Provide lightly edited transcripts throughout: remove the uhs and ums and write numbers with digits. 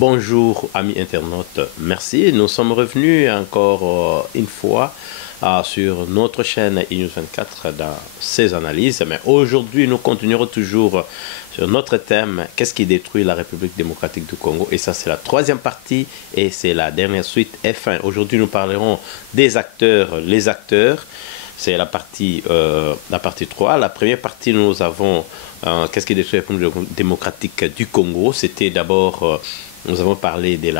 Bonjour amis internautes, merci. Nous sommes revenus encore une fois sur notre chaîne iNews24 dans ces analyses. Mais aujourd'hui, nous continuerons toujours sur notre thème, qu'est-ce qui détruit la République démocratique du Congo? Et ça, c'est la troisième partie et c'est la dernière suite F1. Aujourd'hui, nous parlerons des acteurs, les acteurs. C'est la partie 3. La première partie, nous avons qu'est-ce qui détruit la République démocratique du Congo? C'était d'abord... nous avons parlé de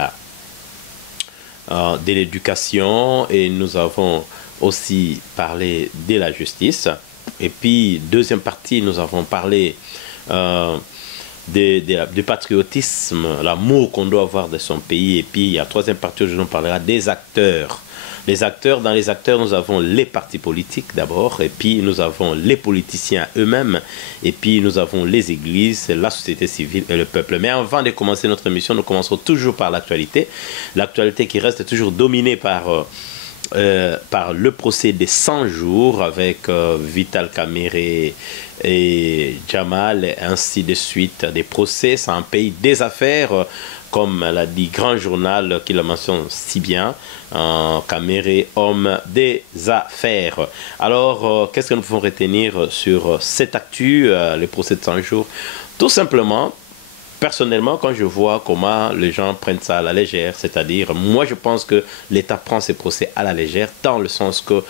l'éducation et nous avons aussi parlé de la justice. Et puis, deuxième partie, nous avons parlé du patriotisme, l'amour qu'on doit avoir de son pays. Et puis, la troisième partie, aujourd'hui, on parlera des acteurs. Les acteurs, dans les acteurs, nous avons les partis politiques d'abord, et puis nous avons les politiciens eux-mêmes, et puis nous avons les églises, la société civile et le peuple. Mais avant de commencer notre émission, nous commencerons toujours par l'actualité. L'actualité qui reste toujours dominée par le procès des 100 jours avec Vital Kamerhe et Jamal, et ainsi de suite. Des procès, c'est un pays des affaires, comme l'a dit Grand Journal, qui le mentionne si bien, Kamerhe, homme des affaires. Alors, qu'est-ce que nous pouvons retenir sur cette actu, le procès de 100 jours? Tout simplement, personnellement, quand je vois comment les gens prennent ça à la légère, c'est-à-dire, moi je pense que l'État prend ses procès à la légère, dans le sens que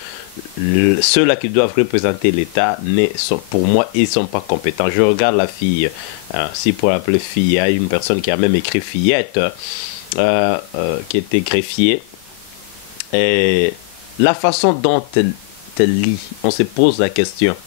ceux-là qui doivent représenter l'État, pour moi, ils ne sont pas compétents. Je regarde la fille, si pour l'appeler fille, il y a une personne qui a même écrit fillette, qui était greffier, et la façon dont elle lit, on se pose la question.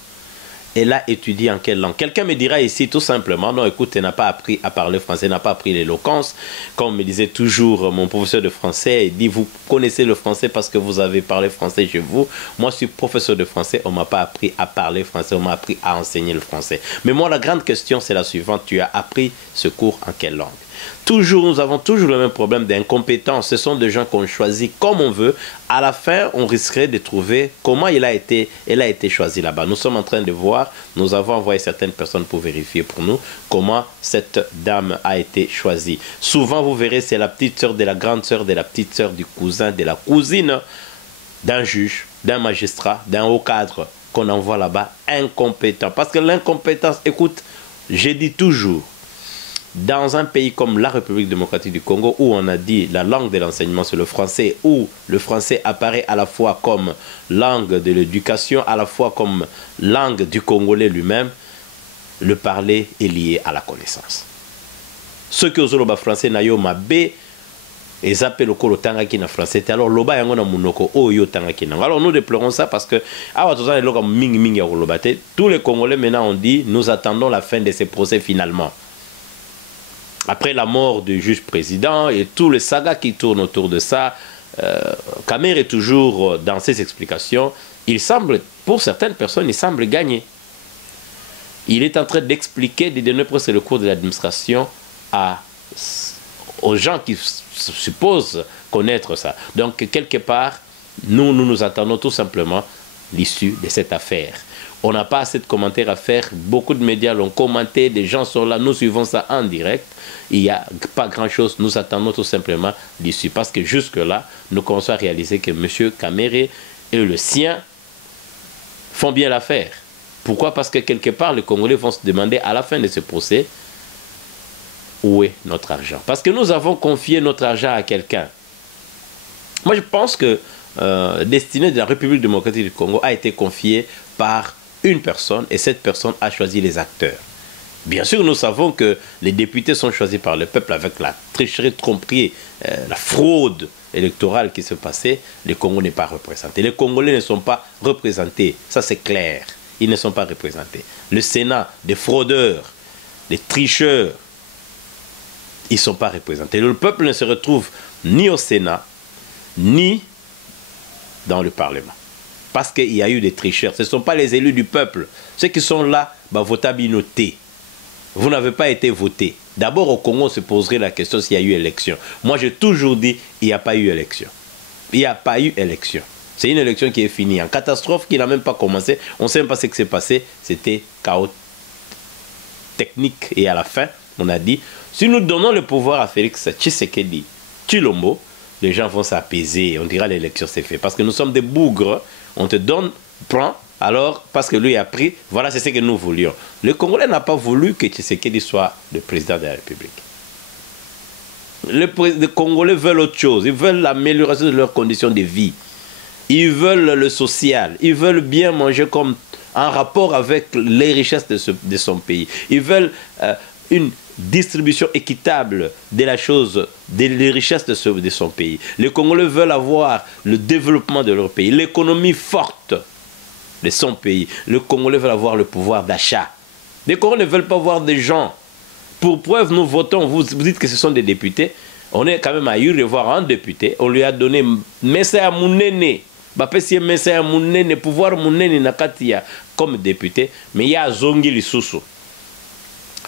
Elle a étudié en quelle langue? Quelqu'un me dira ici tout simplement, non écoute, elle n'a pas appris à parler français, elle n'a pas appris l'éloquence. Comme me disait toujours mon professeur de français, il dit, vous connaissez le français parce que vous avez parlé français chez vous. Moi, je suis professeur de français, on ne m'a pas appris à parler français, on m'a appris à enseigner le français. Mais moi, la grande question, c'est la suivante, tu as appris ce cours en quelle langue? Toujours, nous avons toujours le même problème d'incompétence. Ce sont des gens qu'on choisit comme on veut. À la fin, on risquerait de trouver comment elle a été choisie là-bas. Nous sommes en train de voir, nous avons envoyé certaines personnes pour vérifier pour nous comment cette dame a été choisie. Souvent, vous verrez, c'est la petite sœur de la grande sœur, de la petite sœur du cousin, de la cousine d'un juge, d'un magistrat, d'un haut cadre qu'on envoie là-bas incompétent. Parce que l'incompétence, écoute, j'ai dit toujours, dans un pays comme la République démocratique du Congo, où on a dit la langue de l'enseignement c'est le français, où le français apparaît à la fois comme langue de l'éducation, à la fois comme langue du Congolais lui-même, le parler est lié à la connaissance. Ceux qui osent le français n'ayo mabe, ils appellent le kolo tangaki na français, alors loba yango na munoko oyo tangaki na. Alors nous déplorons ça parce que tous les Congolais maintenant ont dit nous attendons la fin de ces procès finalement. Après la mort du juge président et tout le saga qui tourne autour de ça, Kamerhe est toujours dans ses explications. Il semble, pour certaines personnes, il semble gagner. Il est en train d'expliquer, de donner presque le cours de l'administration aux gens qui supposent connaître ça. Donc, quelque part, nous attendons tout simplement l'issue de cette affaire. On n'a pas assez de commentaires à faire. Beaucoup de médias l'ont commenté. Des gens sont là. Nous suivons ça en direct. Il n'y a pas grand-chose. Nous attendons tout simplement l'issue. Parce que jusque-là, nous commençons à réaliser que M. Kamerhe et le sien font bien l'affaire. Pourquoi? Parce que quelque part, les Congolais vont se demander à la fin de ce procès où est notre argent. Parce que nous avons confié notre argent à quelqu'un. Moi, je pense que la destinée de la République démocratique du Congo a été confiée par une personne et cette personne a choisi les acteurs. Bien sûr, nous savons que les députés sont choisis par le peuple avec la tricherie, tromperie, la fraude électorale qui se passait. Le Congo n'est pas représenté. Les Congolais ne sont pas représentés. Ça, c'est clair. Ils ne sont pas représentés. Le Sénat, des fraudeurs, des tricheurs, ils ne sont pas représentés. Le peuple ne se retrouve ni au Sénat, ni dans le Parlement. Parce qu'il y a eu des tricheurs. Ce ne sont pas les élus du peuple. Ceux qui sont là, votabinoté. Vous n'avez pas été voté. D'abord, au Congo, on se poserait la question s'il y a eu élection. Moi, j'ai toujours dit il n'y a pas eu élection. Il n'y a pas eu élection. C'est une élection qui est finie. En catastrophe qui n'a même pas commencé. On ne sait même pas ce qui s'est passé. C'était chaos technique. Et à la fin, on a dit Si nous donnons le pouvoir à Félix Tshisekedi Tshilombo, les gens vont s'apaiser, on dira l'élection c'est fait. Parce que nous sommes des bougres, on te donne, prends, alors parce que lui a pris, voilà c'est ce que nous voulions. Le Congolais n'a pas voulu que Tshisekedi soit le président de la République. Les Congolais veulent autre chose, ils veulent l'amélioration de leurs conditions de vie. Ils veulent le social, ils veulent bien manger comme en rapport avec les richesses de son pays. Ils veulent une distribution équitable de la chose, des richesses de son pays. Les Congolais veulent avoir le développement de leur pays, l'économie forte de son pays. Les Congolais veulent avoir le pouvoir d'achat. Les Congolais ne veulent pas voir des gens. Pour preuve, nous votons, vous dites que ce sont des députés. On est quand même à de voir un député. On lui a donné Messa Mounene. Bapesi Messa Mounene, pouvoir Mounene Nakatia comme député. Mais il y a Zongi Lisusu.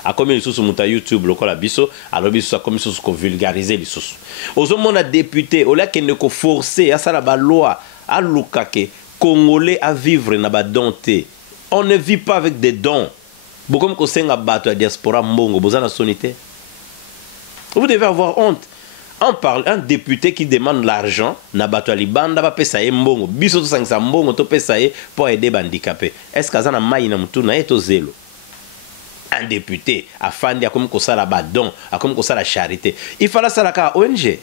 A comme Lisusu Mouta YouTube, le col abisso, alors biso a comme Lisusu ko vulgariser Lisusu. Aux mon a député, au lieu qu'il ne ko forcer à ça la loi, à Lukake, Congolais à vivre na ba donté. On ne vit pas avec des dons. Beaucoup comme Kosenga bato la diaspora mbongo, bozana sonité. Vous devez avoir honte. Un député qui demande l'argent, na bato libanda ba pesa ye mbongo, biso to sangisa mbongo to pesa ye pour aider les handicapés. Est-ce que ça na mai na mutu na eto zelo? Un député a fandi a comme ça la badon, a comme ça la charité. Il fallait ça la ka ONG.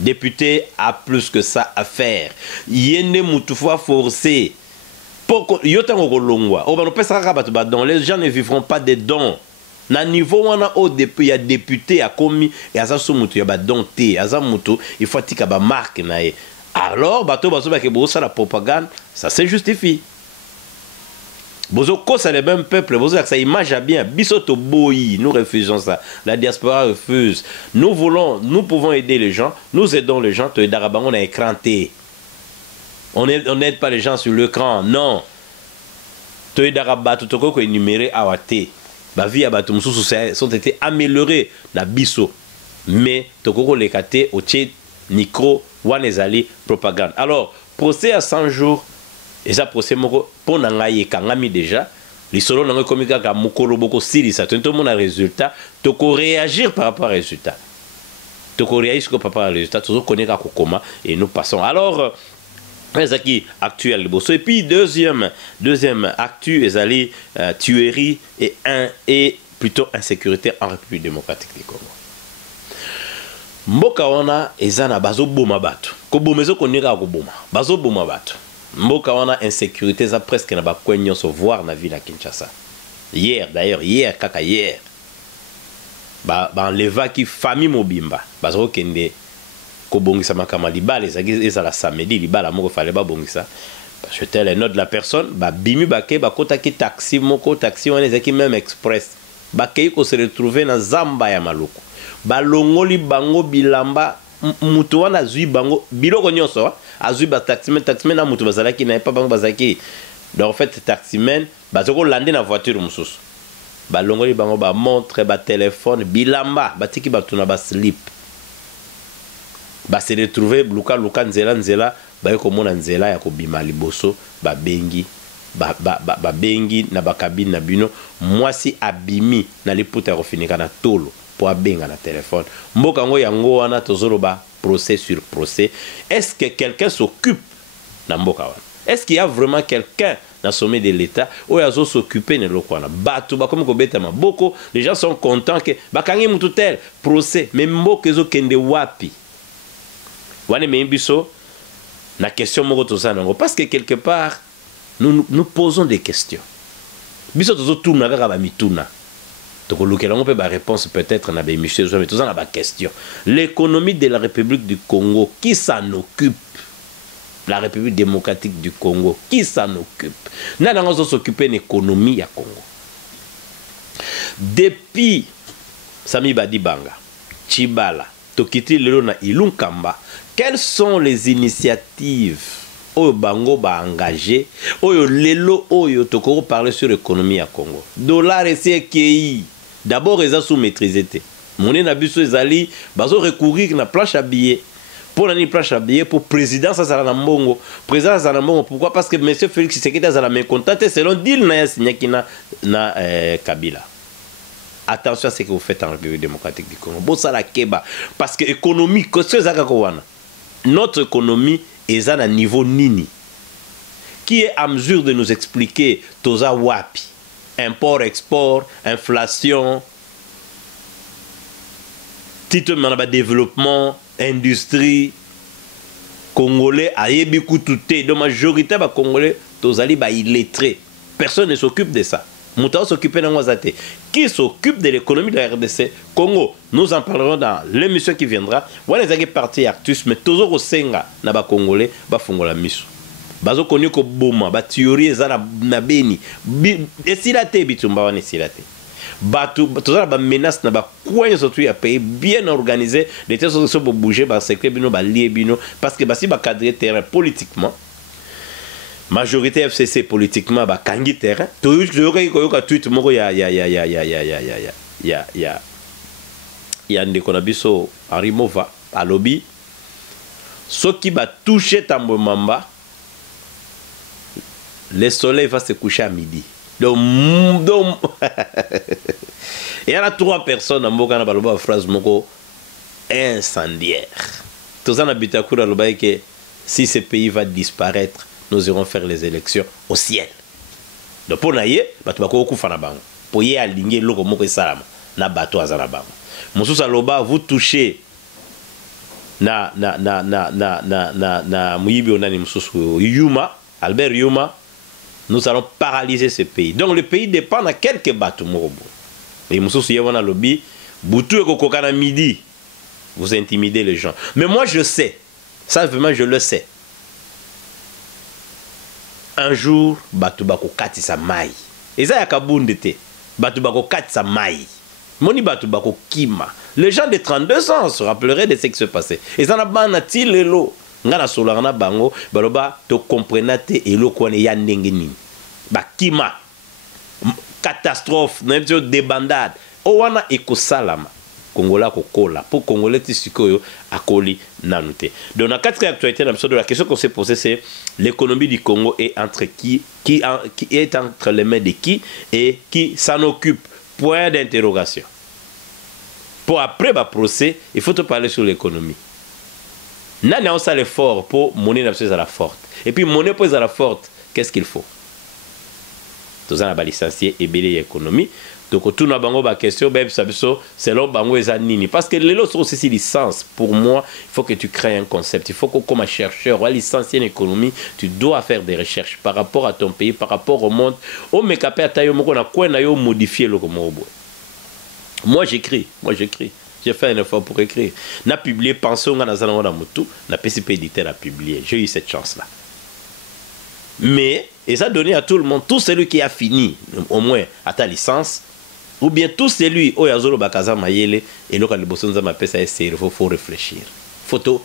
Député a plus que ça à faire. Yende mutufa forcé. Les gens ne vivront pas des dons. Na niveau où il y a député à commis et à ça il y a donté, à ça il faut que ba marque na. Alors bato que la propagande, ça se justifie. Bozo c'est le même peuple, bozo ça image bien. Bisoto boyi, nous refusons ça. La diaspora refuse. Nous pouvons aider les gens, nous aidons les gens. On a écranté. On n'aide pas les gens sur l'écran, non. Toy daraba tout ko énuméré à Wate. Ba vie abatum sont été améliorés na biso. Mais tokoko lekate au tché micro wanezali propagande. Alors, procès à 100 jours et ça procès moko pour nangaye kangami déjà. Les solo nangaye komika ka mukolo boko silisa. Tout le monde a résultat, toko réagir par rapport au résultat. Toko réagir par rapport au résultat, toujours connaît ka kokoma et nous passons. Alors qui actuel et puis deuxième actu ezali tuerie et plutôt insécurité en République démocratique du Congo. Mboka wana ezana bazo boma bato ko bomezo konira ko boma bazo boma bato mboka wana insécurité za presque na ba kwenyo so voir na ville à Kinshasa hier kaka hier ba enleva ki famille mobimba bazo kende ko bongisa makama libala eza la samedi libala moko fallait ba bongisa parce que tel est note de la personne ba bimi bake ba kota ki taxi moko taxi wana ezaki même express ba kei ko se retrouver na zamba ya maloko ba longoli bango bilamba mutu wana zui bango biloko nyonso azui ba taximen na mutu bazalaki na pas bango bazaki donc en fait taximen bazoko lande na voiture mususu ba longoli bango ba montre ba téléphone bilamba batiki batuna ba slip ba se retrouver luka nzela ba yeko mona nzela ya ko bima liboso ba bengi bengi na ba cabine na bino mwasi abimi na liputa ya kofinika na tolo pour abenga na téléphone mboka ngo yango wana tozoloba procès sur procès. Est-ce que quelqu'un s'occupe na mboka wana? Est-ce qu'il y a vraiment quelqu'un dans le sommet de l'État où ils s'occuper de l'okwana bato ba comme ko beta maboko? Les gens sont contents que bakangi mutu tel procès mais mboka ezo kende wapi wane membiso na question moko tozana ngo parce que quelque part nous posons des questions biso tozo tourna kaka ba mituna donc on peut ba réponse peut-être na ba émission mais tozana ba question. L'économie de la République du Congo, qui s'en occupe? La République démocratique du Congo, qui s'en occupe? Nana ngozo s'occuper de l'économie ya Congo depuis Sami Badibanga Chibala Tokiti lelo na Ilunkamba. Quelles sont les initiatives oyo bango ba engagé oyo lelo oyo tokoro parler sur l'économie à Congo? Dollar et qui d'abord ils sont maîtrisés. Monnaie na biso ezali bazo recourir na planche à billets. Pour la planche à billets pour président ça na mbongo. Président ça na mbongo pourquoi? Parce que monsieur Félix Tshisekedi a la main contente selon deal na signé na Kabila. attention à ce que vous faites en République démocratique du Congo. Bon, ça la keba. Parce que l'économie, notre économie est à un niveau nini. Qui est à mesure de nous expliquer Toza Wapi, import, export, inflation, titre de développement, industrie, Congolais, ayebi koutouté, de majorité de Congolais, Tozali ba illettré. Personne ne s'occupe de ça. Moutao s'occupe de Ngwazate. Qui s'occupe de l'économie de la RDC? Congo. Nous en parlerons dans l'émission qui viendra. Voilà les partis Actus, mais Tozo Rosenga, na ba Congolais, ba fongola miso. Bazo konyo ko boma, ba théorie eza na beni. Esilate bitumba wana esilate. Batu toza ba menace na ba coin surtout ya pays bien organisé, les têtes sont pour bouger ba secret bino ba lié bino parce que ba si ba cadrer terrain politiquement. Majorité FCC politiquement ba kangi terrain. Toujours ko tweet moko ya ndeko na biso Arimova à lobby. Ce qui va toucher Tambo Mamba, le soleil va se coucher à midi. Donc il y a 3 personnes dans Mboka na baloba phrase moko incendiaire. Tout ça n'habite à coup dans le que si ce pays va disparaître, nous irons faire les élections au ciel. Donc pour naïe, batu bako kufa na bango. Pour y aligner loko moko salama na bato azana bango. Mususa loba vous touchez na muyibi onani mususu Yuma, Albert Yuma. Nous allons paralyser ce pays. Donc le pays dépend de quelques bateaux. Et Moussous Yéwana lobby, Boutou et Kokokana midi, vous intimidez les gens. Mais moi je sais, ça vraiment je le sais. Un jour, Batou Bako Kati sa maï. Et ça y a Kabundete, Batou Bako Kati sa maï. Moni Batou Bako Kima. Les gens de 32 ans se rappelleraient de ce qui se passait. Et ça n'a pas nati le lot. Ngana solarana bango baloba to comprenate elo kone ya ndenge nini ba kima catastrophe na episode de bandade o wana ekosalama Congola kokola pour Congolais tisikoyo akoli nanute. Donc la quatrième actualité la question qu'on s'est posée c'est l'économie du Congo est entre qui est entre les mains de qui et qui s'en occupe, point d'interrogation. Pour après ba procès il faut te parler sur l'économie. Nani a l'effort pour monnaie nationale à la forte. Et puis monnaie pour à la forte, qu'est-ce qu'il faut? Tout ça n'a pas licencié et belé économie. Donc tout n'a pas question, c'est l'homme bango et nini. Parce que les lots sont aussi licence. Pour moi, il faut que tu crées un concept. Il faut que comme un chercheur, ou licencier une économie, tu dois faire des recherches par rapport à ton pays, par rapport au monde. Au mekapé à taille, on a quoi modifier le Moi j'écris. J'ai fait un effort pour écrire. N'a publié Pensons à Nazana Mutu, n'a pas édité à publier. J'ai eu cette chance-là. Mais, et ça a donné à tout le monde, tout celui qui a fini, au moins à ta licence, ou bien tout celui où il y a Zolo Bakaza Mayele, et l'autre, le bosson m'a fait ça, il faut réfléchir. Faut to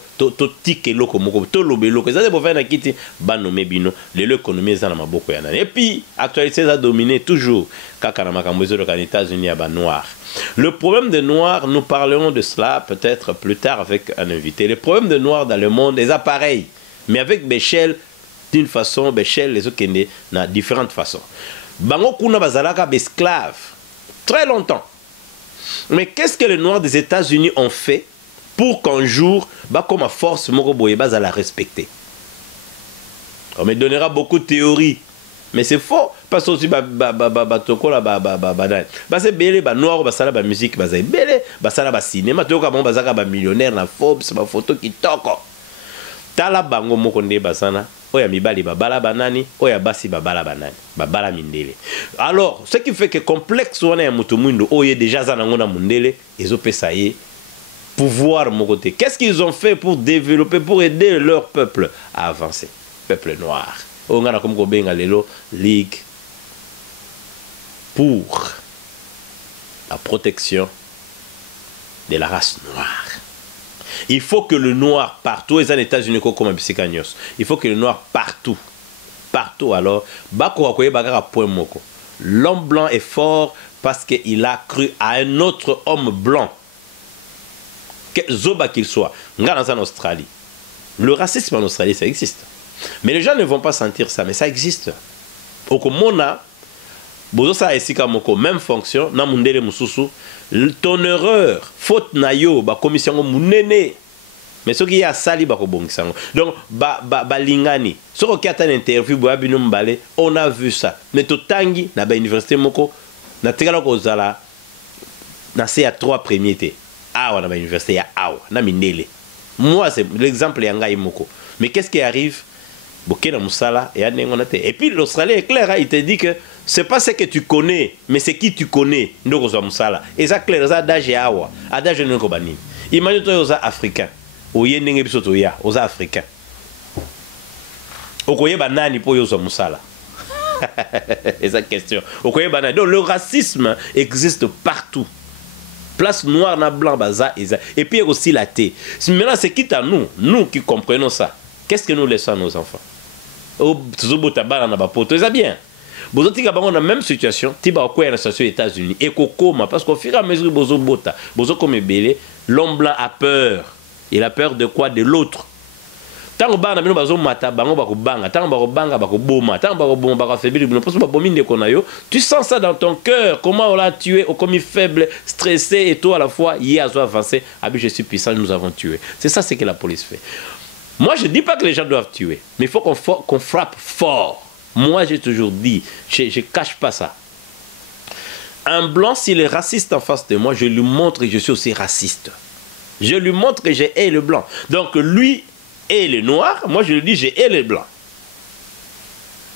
ticker l'eau comme to lobe l'eau. Ça c'est pour faire un kit, ban nommé bino, l'économie ça n'a pas beaucoup y'en a. Et puis, actualité ça a dominé toujours. Kakarama Kambozo aux États-Unis à noir. Le problème des noirs, nous parlerons de cela peut-être plus tard avec un invité. Le problème des noirs dans le monde, des appareils, mais avec Béchel d'une façon, Béchel les autres dans différentes façons. Bango kuna bazalaka esclaves très longtemps. Mais qu'est-ce que les noirs des États-Unis ont fait pour qu'un jour, comme à force, Moroboye va la respecter? On me donnera beaucoup de théories. Mais c'est faux. Parce que aussi, c'est belé, noir, la musique, c'est belé, le cinéma, c'est millionnaire, la Forbes, c'est ma photo qui toque. Tala bango mokonde basana, oya mibali babala banani, oya basi babala banani, babala mindele. Alors, ce qui fait que complexe wana ya mutu mundo, oye déjà zanangona mundele, ils ont payé pouvoir mon côté. Qu'est-ce qu'ils ont fait pour développer, pour aider leur peuple à avancer? Peuple noir. On a comme Kobenga Lelo, Ligue pour la protection de la race noire. Il faut que le noir partout, et les États-Unis comme un psychagnos, il faut que le noir partout, alors, l'homme blanc est fort parce qu'il a cru à un autre homme blanc. Zoba qu'il soit, en Australie. Le racisme en Australie, ça existe. Mais les gens ne vont pas sentir ça, mais ça existe. Au Komona, bozo sa esika moko même fonction na mundele mususu ton erreur faute na yo ba commission munene mais ce qui y a sali ba ko bongisango donc ba lingani soko ki ata interview bo abino mbale on a vu ça mais to tangi na ba université moko na tekala ko zala na c'est à 3 premiers té awa na ba université ya awa na minele moi c'est l'exemple ya ngai moko mais qu'est-ce qui arrive Bokena Moussala et Anengonate. Et puis l'Australie est clair, hein, il te dit que c'est pas ce que tu connais, mais c'est qui tu connais. Ndoko Moussala. Et ça clair, ça adage awa, adage n'okobani. Imagine toi aux Africains, au yendenge bisoto ya, aux Africains. Okoye banani po yo Moussala. C'est sa question. Okoye banani. Donc le racisme existe partout. Place noire na blanc baza et puis aussi la thé. Maintenant c'est qui à nous qui comprenons ça. Qu'est-ce que nous laissons à nos enfants? Oh, c'est bien. Vous avez dans la même situation, tu vas au situation des États-Unis. Et parce qu'au fur et à mesure que l'homme blanc a peur. Il a peur de quoi? De l'autre. Tant tu sens ça dans ton cœur. Comment on l'a tué, comme faible, stressé et tout à la fois. Hier, avancé. Je suis puissant, nous avons tué. C'est ça ce que la police fait. Moi, je ne dis pas que les gens doivent tuer, mais il faut qu'on frappe fort. Moi, j'ai toujours dit, je ne cache pas ça. Un blanc, s'il est raciste en face de moi, je lui montre que je suis aussi raciste. Je lui montre que j'ai le blanc. Donc, lui et le noir, moi, je lui dis, j'ai le blanc.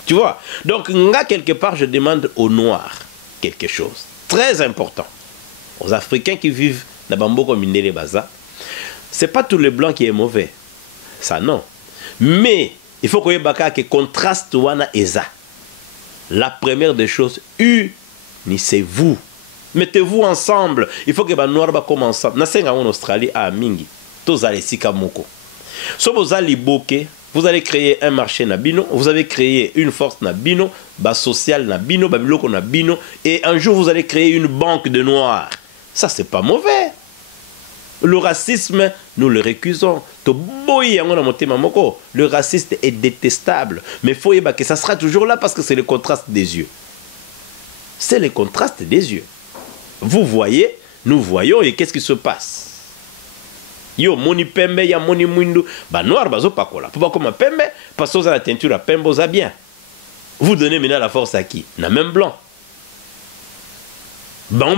Tu vois? Donc, là, quelque part, je demande aux noirs quelque chose. Très important. Aux Africains qui vivent dans Bambo Mindele Baza, ce n'est pas tout le blanc qui est mauvais. Ça non. Mais il faut que que contraste wana eza. La première des choses, unissez-vous. Mettez-vous ensemble. Il faut que les noirs commencent ensemble. Nasenga en Australie à Mingi. Tous allez sika moko. So vous allez boke, vous allez créer un marché na bino, vous avez créé une force na bino, ba social na bino, ba biloko na bino et un jour vous allez créer une banque de noirs. Ça c'est pas mauvais. Le racisme, nous le récusons. Le racisme est détestable. Mais il faut que ça sera toujours là parce que c'est le contraste des yeux. C'est le contraste des yeux. Vous voyez, nous voyons et qu'est-ce qui se passe? Yo, moni pembe, ya moni mwindu. Ba noir, bazo pakola. Pourquoi comme pembe? Parce que la teinture à pembe, ça bien. Vous donnez maintenant la force à qui? Na même blanc. Quand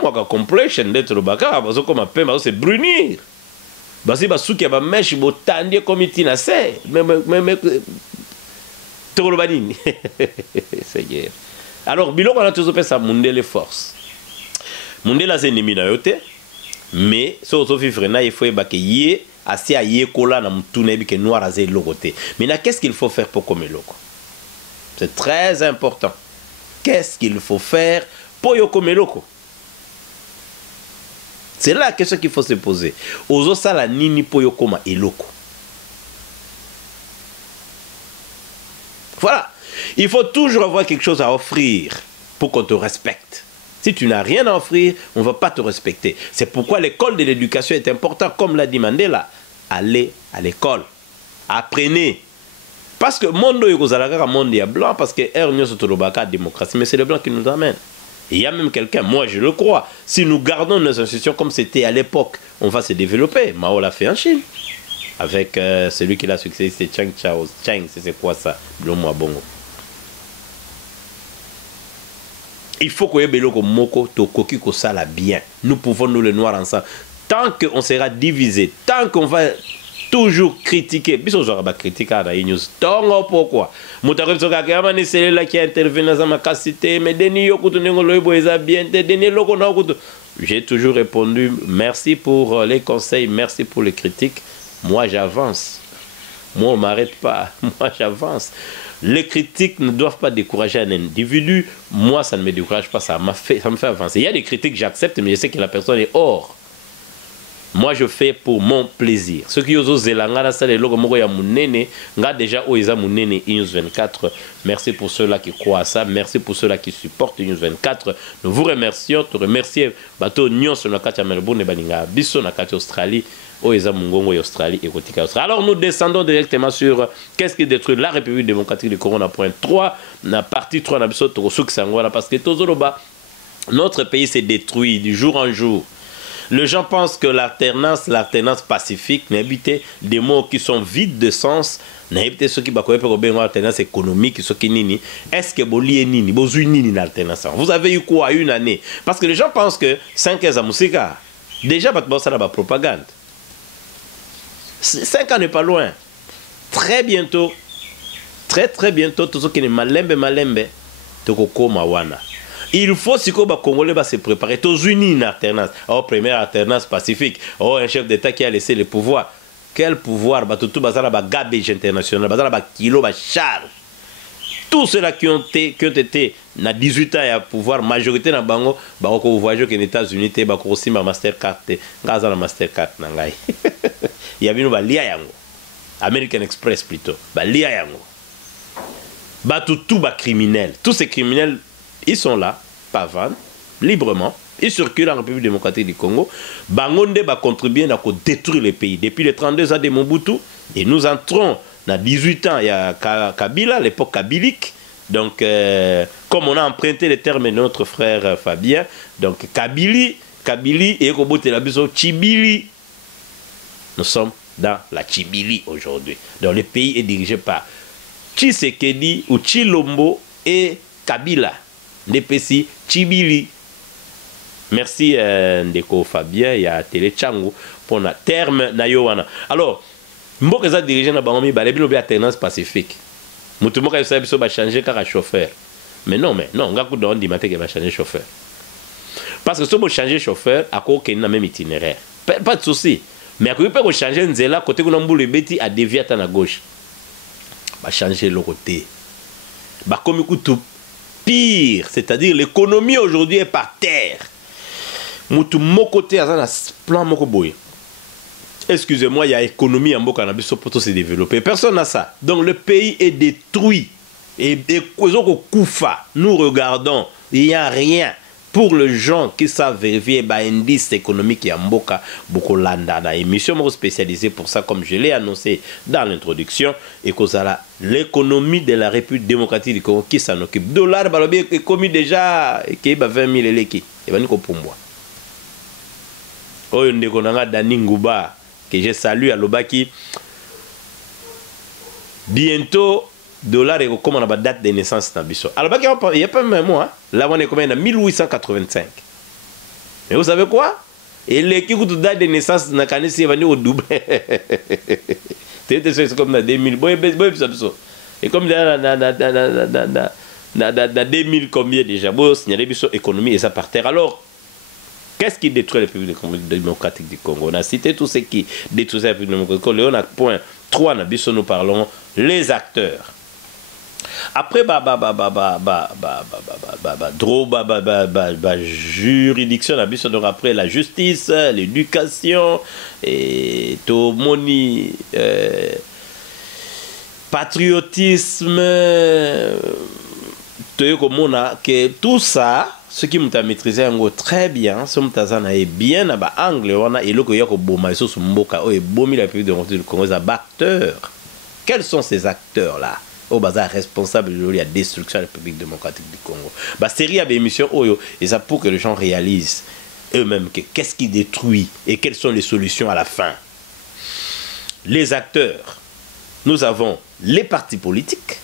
moi complexion d'être le baka parce que ma peine c'est brunir parce que souki ba mèche bo tandie comme itina c'est mais to le banini c'est alors biloko na toujours ça mundele force mundela c'est ennemi na yote mais so vivre na il faut ba que yé asi a yé kola na mutuna bi que noir azé lokoté mais na qu'est-ce qu'il faut faire pour comme loko? C'est très important. Qu'est-ce qu'il faut faire pour yoko meloko? C'est là la question qu'il faut se poser. Ozo sala nini po yokoma eloko? Voilà. Il faut toujours avoir quelque chose à offrir pour qu'on te respecte. Si tu n'as rien à offrir, on ne va pas te respecter. C'est pourquoi l'école de l'éducation est importante. Comme l'a dit Mandela, allez à l'école. Apprenez. Parce que monde est monde blanc, parce que la démocratie, mais c'est le blanc qui nous amène. Et il y a même quelqu'un, moi je le crois, si nous gardons nos institutions comme c'était à l'époque, on va se développer. Mao l'a fait en Chine. Avec celui qui l'a succédé, c'est Chang Chao. Chang, c'est quoi ça? L'homme bongo. Il faut que Beloko Moko Tokoki Kosala bien. Nous pouvons nous les noirs ensemble. Tant qu'on sera divisé, tant qu'on va toujours critiquer. Biso j'aurais critiqué à la news. Tant pourquoi? Moutarel Sokakama ne c'est là qui intervient dans ma capacité. Mais Denis Yokutu Nengoloibo est bien. Denis Loko Nakutu. J'ai toujours répondu merci pour les conseils, merci pour les critiques. Moi j'avance. Moi on ne m'arrête pas. Moi j'avance. Les critiques ne doivent pas décourager un individu. Moi, ça ne me décourage pas, ça me fait avancer. Il y a des critiques que j'accepte, mais je sais que la personne est hors. Moi, je fais pour mon plaisir. Ceux qui osent zélanga, ça les logos ya munene, nga déjà oisa munene News 24. Merci pour ceux-là qui croient à ça. Merci pour ceux-là qui supportent News 24. Nous vous remercions. Te remercier bateau Nyon sur la carte Melbourne et baninga biso na carte Australie. Oisa mungongo et Australie et Kotika Australie. Alors nous descendons directement sur qu'est-ce qui détruit la République démocratique du Congo. Point 3, la partie 3 na biso Tokosuk Sangwala parce que Tozoloba, notre pays s'est détruit du jour en jour. Les gens pensent que l'alternance pacifique, n'habite des mots qui sont vides de sens, n'habite ceux qui bakoye pour bien l'alternance économique, ceux qui nini. Est-ce que boli nini, bozu nini l'alternance? Vous avez eu quoi une année? Parce que les gens pensent que 5 ans à Moussika, déjà ça la propagande. 5 ans n'est pas loin. Très bientôt, très bientôt, tout ce qui est malembe, tokoko mawana. Il faut si les Congolais se préparer. Tous unis une alternance. Oh, première alternance pacifique. Oh, un chef d'État qui a laissé le pouvoir. Quel pouvoir? Tout bazala ba garbage international, bazala ba kilo ba charge. Tous ceux-là qui ont été na 18 ans à pouvoir, majorité na bango, ba ko voyager aux États-Unis, ba ko aussi ma Mastercard, ngaza na Mastercard na ngai. Il y a bino ba lia yango. American Express plutôt. Ba lia yango. Ba tout ba criminels. Tous ces criminels, ils sont là, pavane, librement. Ils circulent en République démocratique du Congo. Bangonde va contribuer à détruire le pays. Depuis les 32 ans de Mobutu, et nous entrons dans 18 ans, il y a Kabila, l'époque kabilique. Donc, comme on a emprunté les termes de notre frère Fabien, donc Kabili et Chibili. Nous sommes dans la Chibili aujourd'hui. Donc, le pays est dirigé par Tshisekedi ou Tshilombo et Kabila. Ndepesi Chibili. Merci Ndeko Fabien et à Télé Tchango pour le terme Nayowana. Alors, Mboka za dirigé na bangomi balebi lobi alternance pacifique. Mutu moka yosa biso ba changer car chauffeur. Mais non, ngaku don di maté que va changer chauffeur. Parce que si vous changer chauffeur, à quoi qu'il n'a même itinéraire. Pas de souci. Mais à quoi peut changer nzela côté qu'on amboule beti à dévier à la gauche. Va changer le côté. Ba comme tout pire, c'est-à-dire l'économie aujourd'hui est par terre. Moutou mon côté à plan moko boy. Excusez-moi, il y a économie en Boka Nabiso pour tout se développer. Personne n'a ça. Donc le pays est détruit. Et Koufa, nous regardons, il n'y a rien. Pour les gens qui savent vérifier l'indice économique et en Boka, beaucoup landa dans émission spécialisée pour ça, comme je l'ai annoncé dans l'introduction, et que ça l'économie de la République démocratique du Congo qui s'en occupe. Dollar, balobi, est commis déjà, qui est 20 000 éléki. Et bien, nous pour moi. Oh, on est Dani Ngouba, que je salue à l'Obaki. Bientôt, dollar est comme on a la date de naissance. Alors, il n'y a pas même moi. Là, on est combien? En 1885. Mais vous savez quoi? Et l'équipe de date de naissance, n'a qu'à essayer de venir au double. C'est comme dans 2000. Et comme dans 2000, combien déjà? Bon, il y a des économies et ça par terre. Alors, qu'est-ce qui détruit la République démocratique du Congo? On a cité tout ce qui détruit la République démocratique du Congo. Léon a point 3, nous parlons les acteurs. Après, juridiction, donc après la justice, l'éducation, et tomoni, patriotisme, que tout ça, ce qui m'a maîtrisé très bien, ce qui m'a bien à angle, on a élo que yako boma so mboka o e bomi la République démocratique du Congo, les acteurs. Quels sont ces acteurs là? Au bazar responsable de la destruction de la République démocratique du Congo. Bah série à émission Oyo et ça pour que les gens réalisent eux-mêmes qu'est-ce qui détruit et quelles sont les solutions à la fin. Les acteurs, nous avons les partis politiques.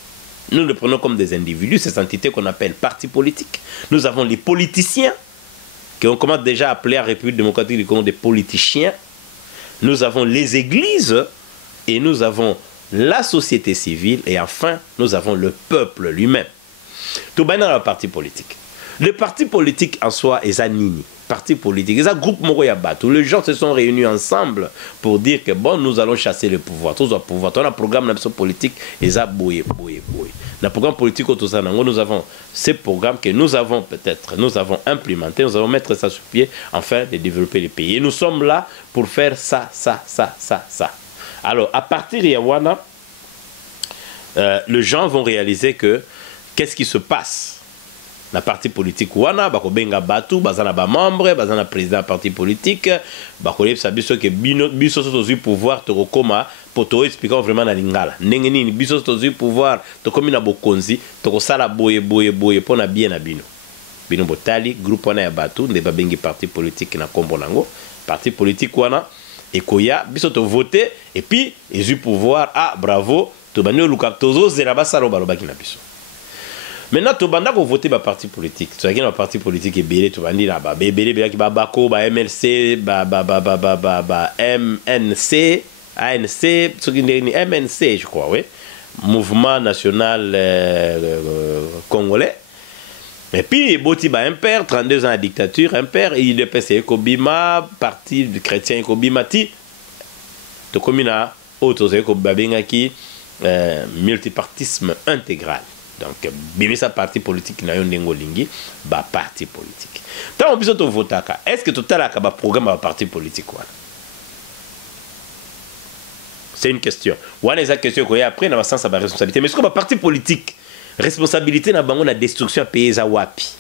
Nous les prenons comme des individus, ces entités qu'on appelle partis politiques. Nous avons les politiciens, qu'on commence déjà à appeler à la République démocratique du Congo des politiciens. Nous avons les églises et nous avons la société civile et enfin, nous avons le peuple lui-même. Tout bien dans le parti politique. Le parti politique en soi est Zanini. Parti politique. Et ça, groupe Moroyabatou. Les gens se sont réunis ensemble pour dire que bon, nous allons chasser le pouvoir. Tous le pouvoir. On a un programme politique et ça, boye. Le programme politique au Tosanango, nous avons ces programmes que nous avons implémentés, nous allons mettre ça sur pied afin de développer les pays. Et nous sommes là pour faire ça. Alors, à partir de Yawana, les gens vont réaliser que qu'est-ce qui se passe. La partie politique wana bako benga batu bazana ba membre bazana président parti politique bako lep sabiso que biso sozu pouvoir to koma pour to expliquer vraiment na lingala ndenge nini biso sozu pouvoir to komi na bokonzi to ko sala boye pona bien na bino botali groupe wana ya batu nde ba bengi parti politique na kombo nango parti politique wana ekoya biso to voter et puis ezu pouvoir bravo to banyo luka tozo zera basalo balobaki na biso. Maintenant, tu vas voter par parti politique. Tu vas parti politique et belé, tu vas dire belé qui bako, MLC, MNC, ANC, MNC, je crois, oui. Mouvement national congolais. Et puis, Boti impère, 32 ans de dictature, impère, IDPC Kobima, parti chrétien Kobima, ti. Tu commune autres Kobabinga qui multipartisme intégral. Donc, bimisa parti politique na yon dengo lingi, parti politique. Tant on besoin de voter, est-ce que tout à l'heure programme un parti politique? C'est une question. Ou est-ce que question qu'on y a après dans le sens de la responsabilité? Mais est-ce que parti politique, responsabilité na bango la destruction pays à wapi?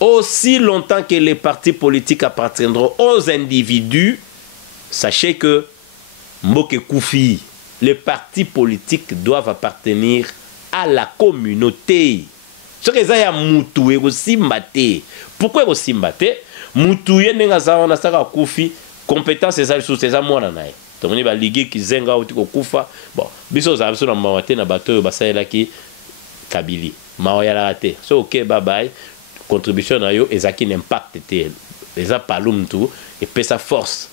Aussi longtemps que les partis politiques appartiendront aux individus, sachez que Mboke Koufi, les partis politiques doivent appartenir à la communauté. Ce que ça y a mutu aussi mbaté. Pourquoi aussi mbaté? Mutu yenga za on a ça Koufi compétence ça sur ces amona nae. Donc on va liguer qui zenga ou ko kufa. Bon, biso za biso na mawate na bato basayela ki kabili. Maoya la raté. So OK bye bye. Contribution na yo ezaki n'impact té. Les a palum tout et pesa force.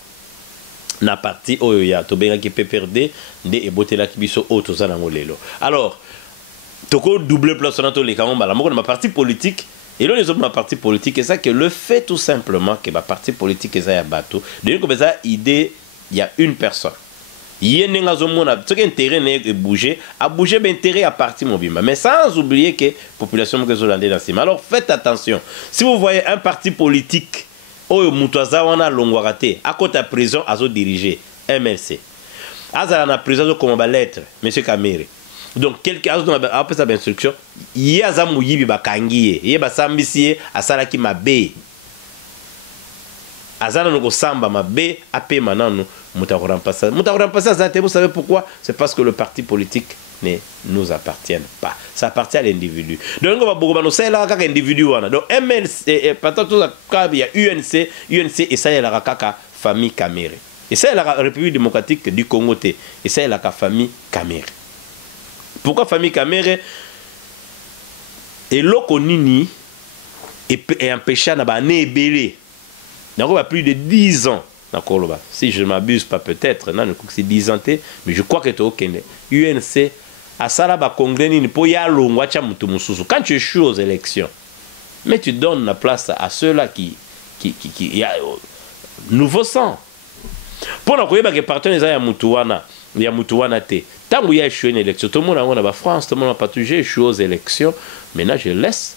Na parti oyo ya to benga ki PPRD de ebotela ki biso auto za ngolelo. Alors toko double place on a tous les camons la ma parti politique et là les autres ma parti politique et ça que le fait tout simplement que ma parti politique est à bateau de comme ça idée il y a une personne yenga zomona ce qui intérêt n'est bouger à bouger ben intérêt à parti mobimba mais sans oublier que population que zolande dans cima. Alors faites attention si vous voyez un parti politique oyo mutwaza wana longwarate à côté de prison azo diriger MLC azala na prison comme ba lettre monsieur Kamere. Donc quelqu'un a fait sa instruction il y a za muyibi bakangiye ye basambisi asala ki mabe azana no samba mabe ape mananu mutakorempasa ça vous savez pourquoi? C'est parce que le parti politique ne nous appartient pas, ça appartient à l'individu. Donc on va beaucoup c'est là kaka individu wana. Donc MLC patata tout ça il y a UNC et ça y a la kaka famille Kamere et ça la République démocratique du Congo et ça y a la famille Kamere. Pourquoi famille Kamere et l'Okonini est empêché na ba né belé. Donc il y a plus de 10 ans. Si je ne m'abuse pas peut-être, non, c'est 10 ans, mais je crois que tu es UNC à Salaba Congrès pour y aller quand tu échoues aux élections. Mais tu donnes la place à ceux-là qui y a nouveau sang. Pour nous que partenaires ya Mutuwana te. Tant qu'il y a échoué une élection, tout le monde a France, tout le monde a partagé échoué aux élections. Maintenant, je laisse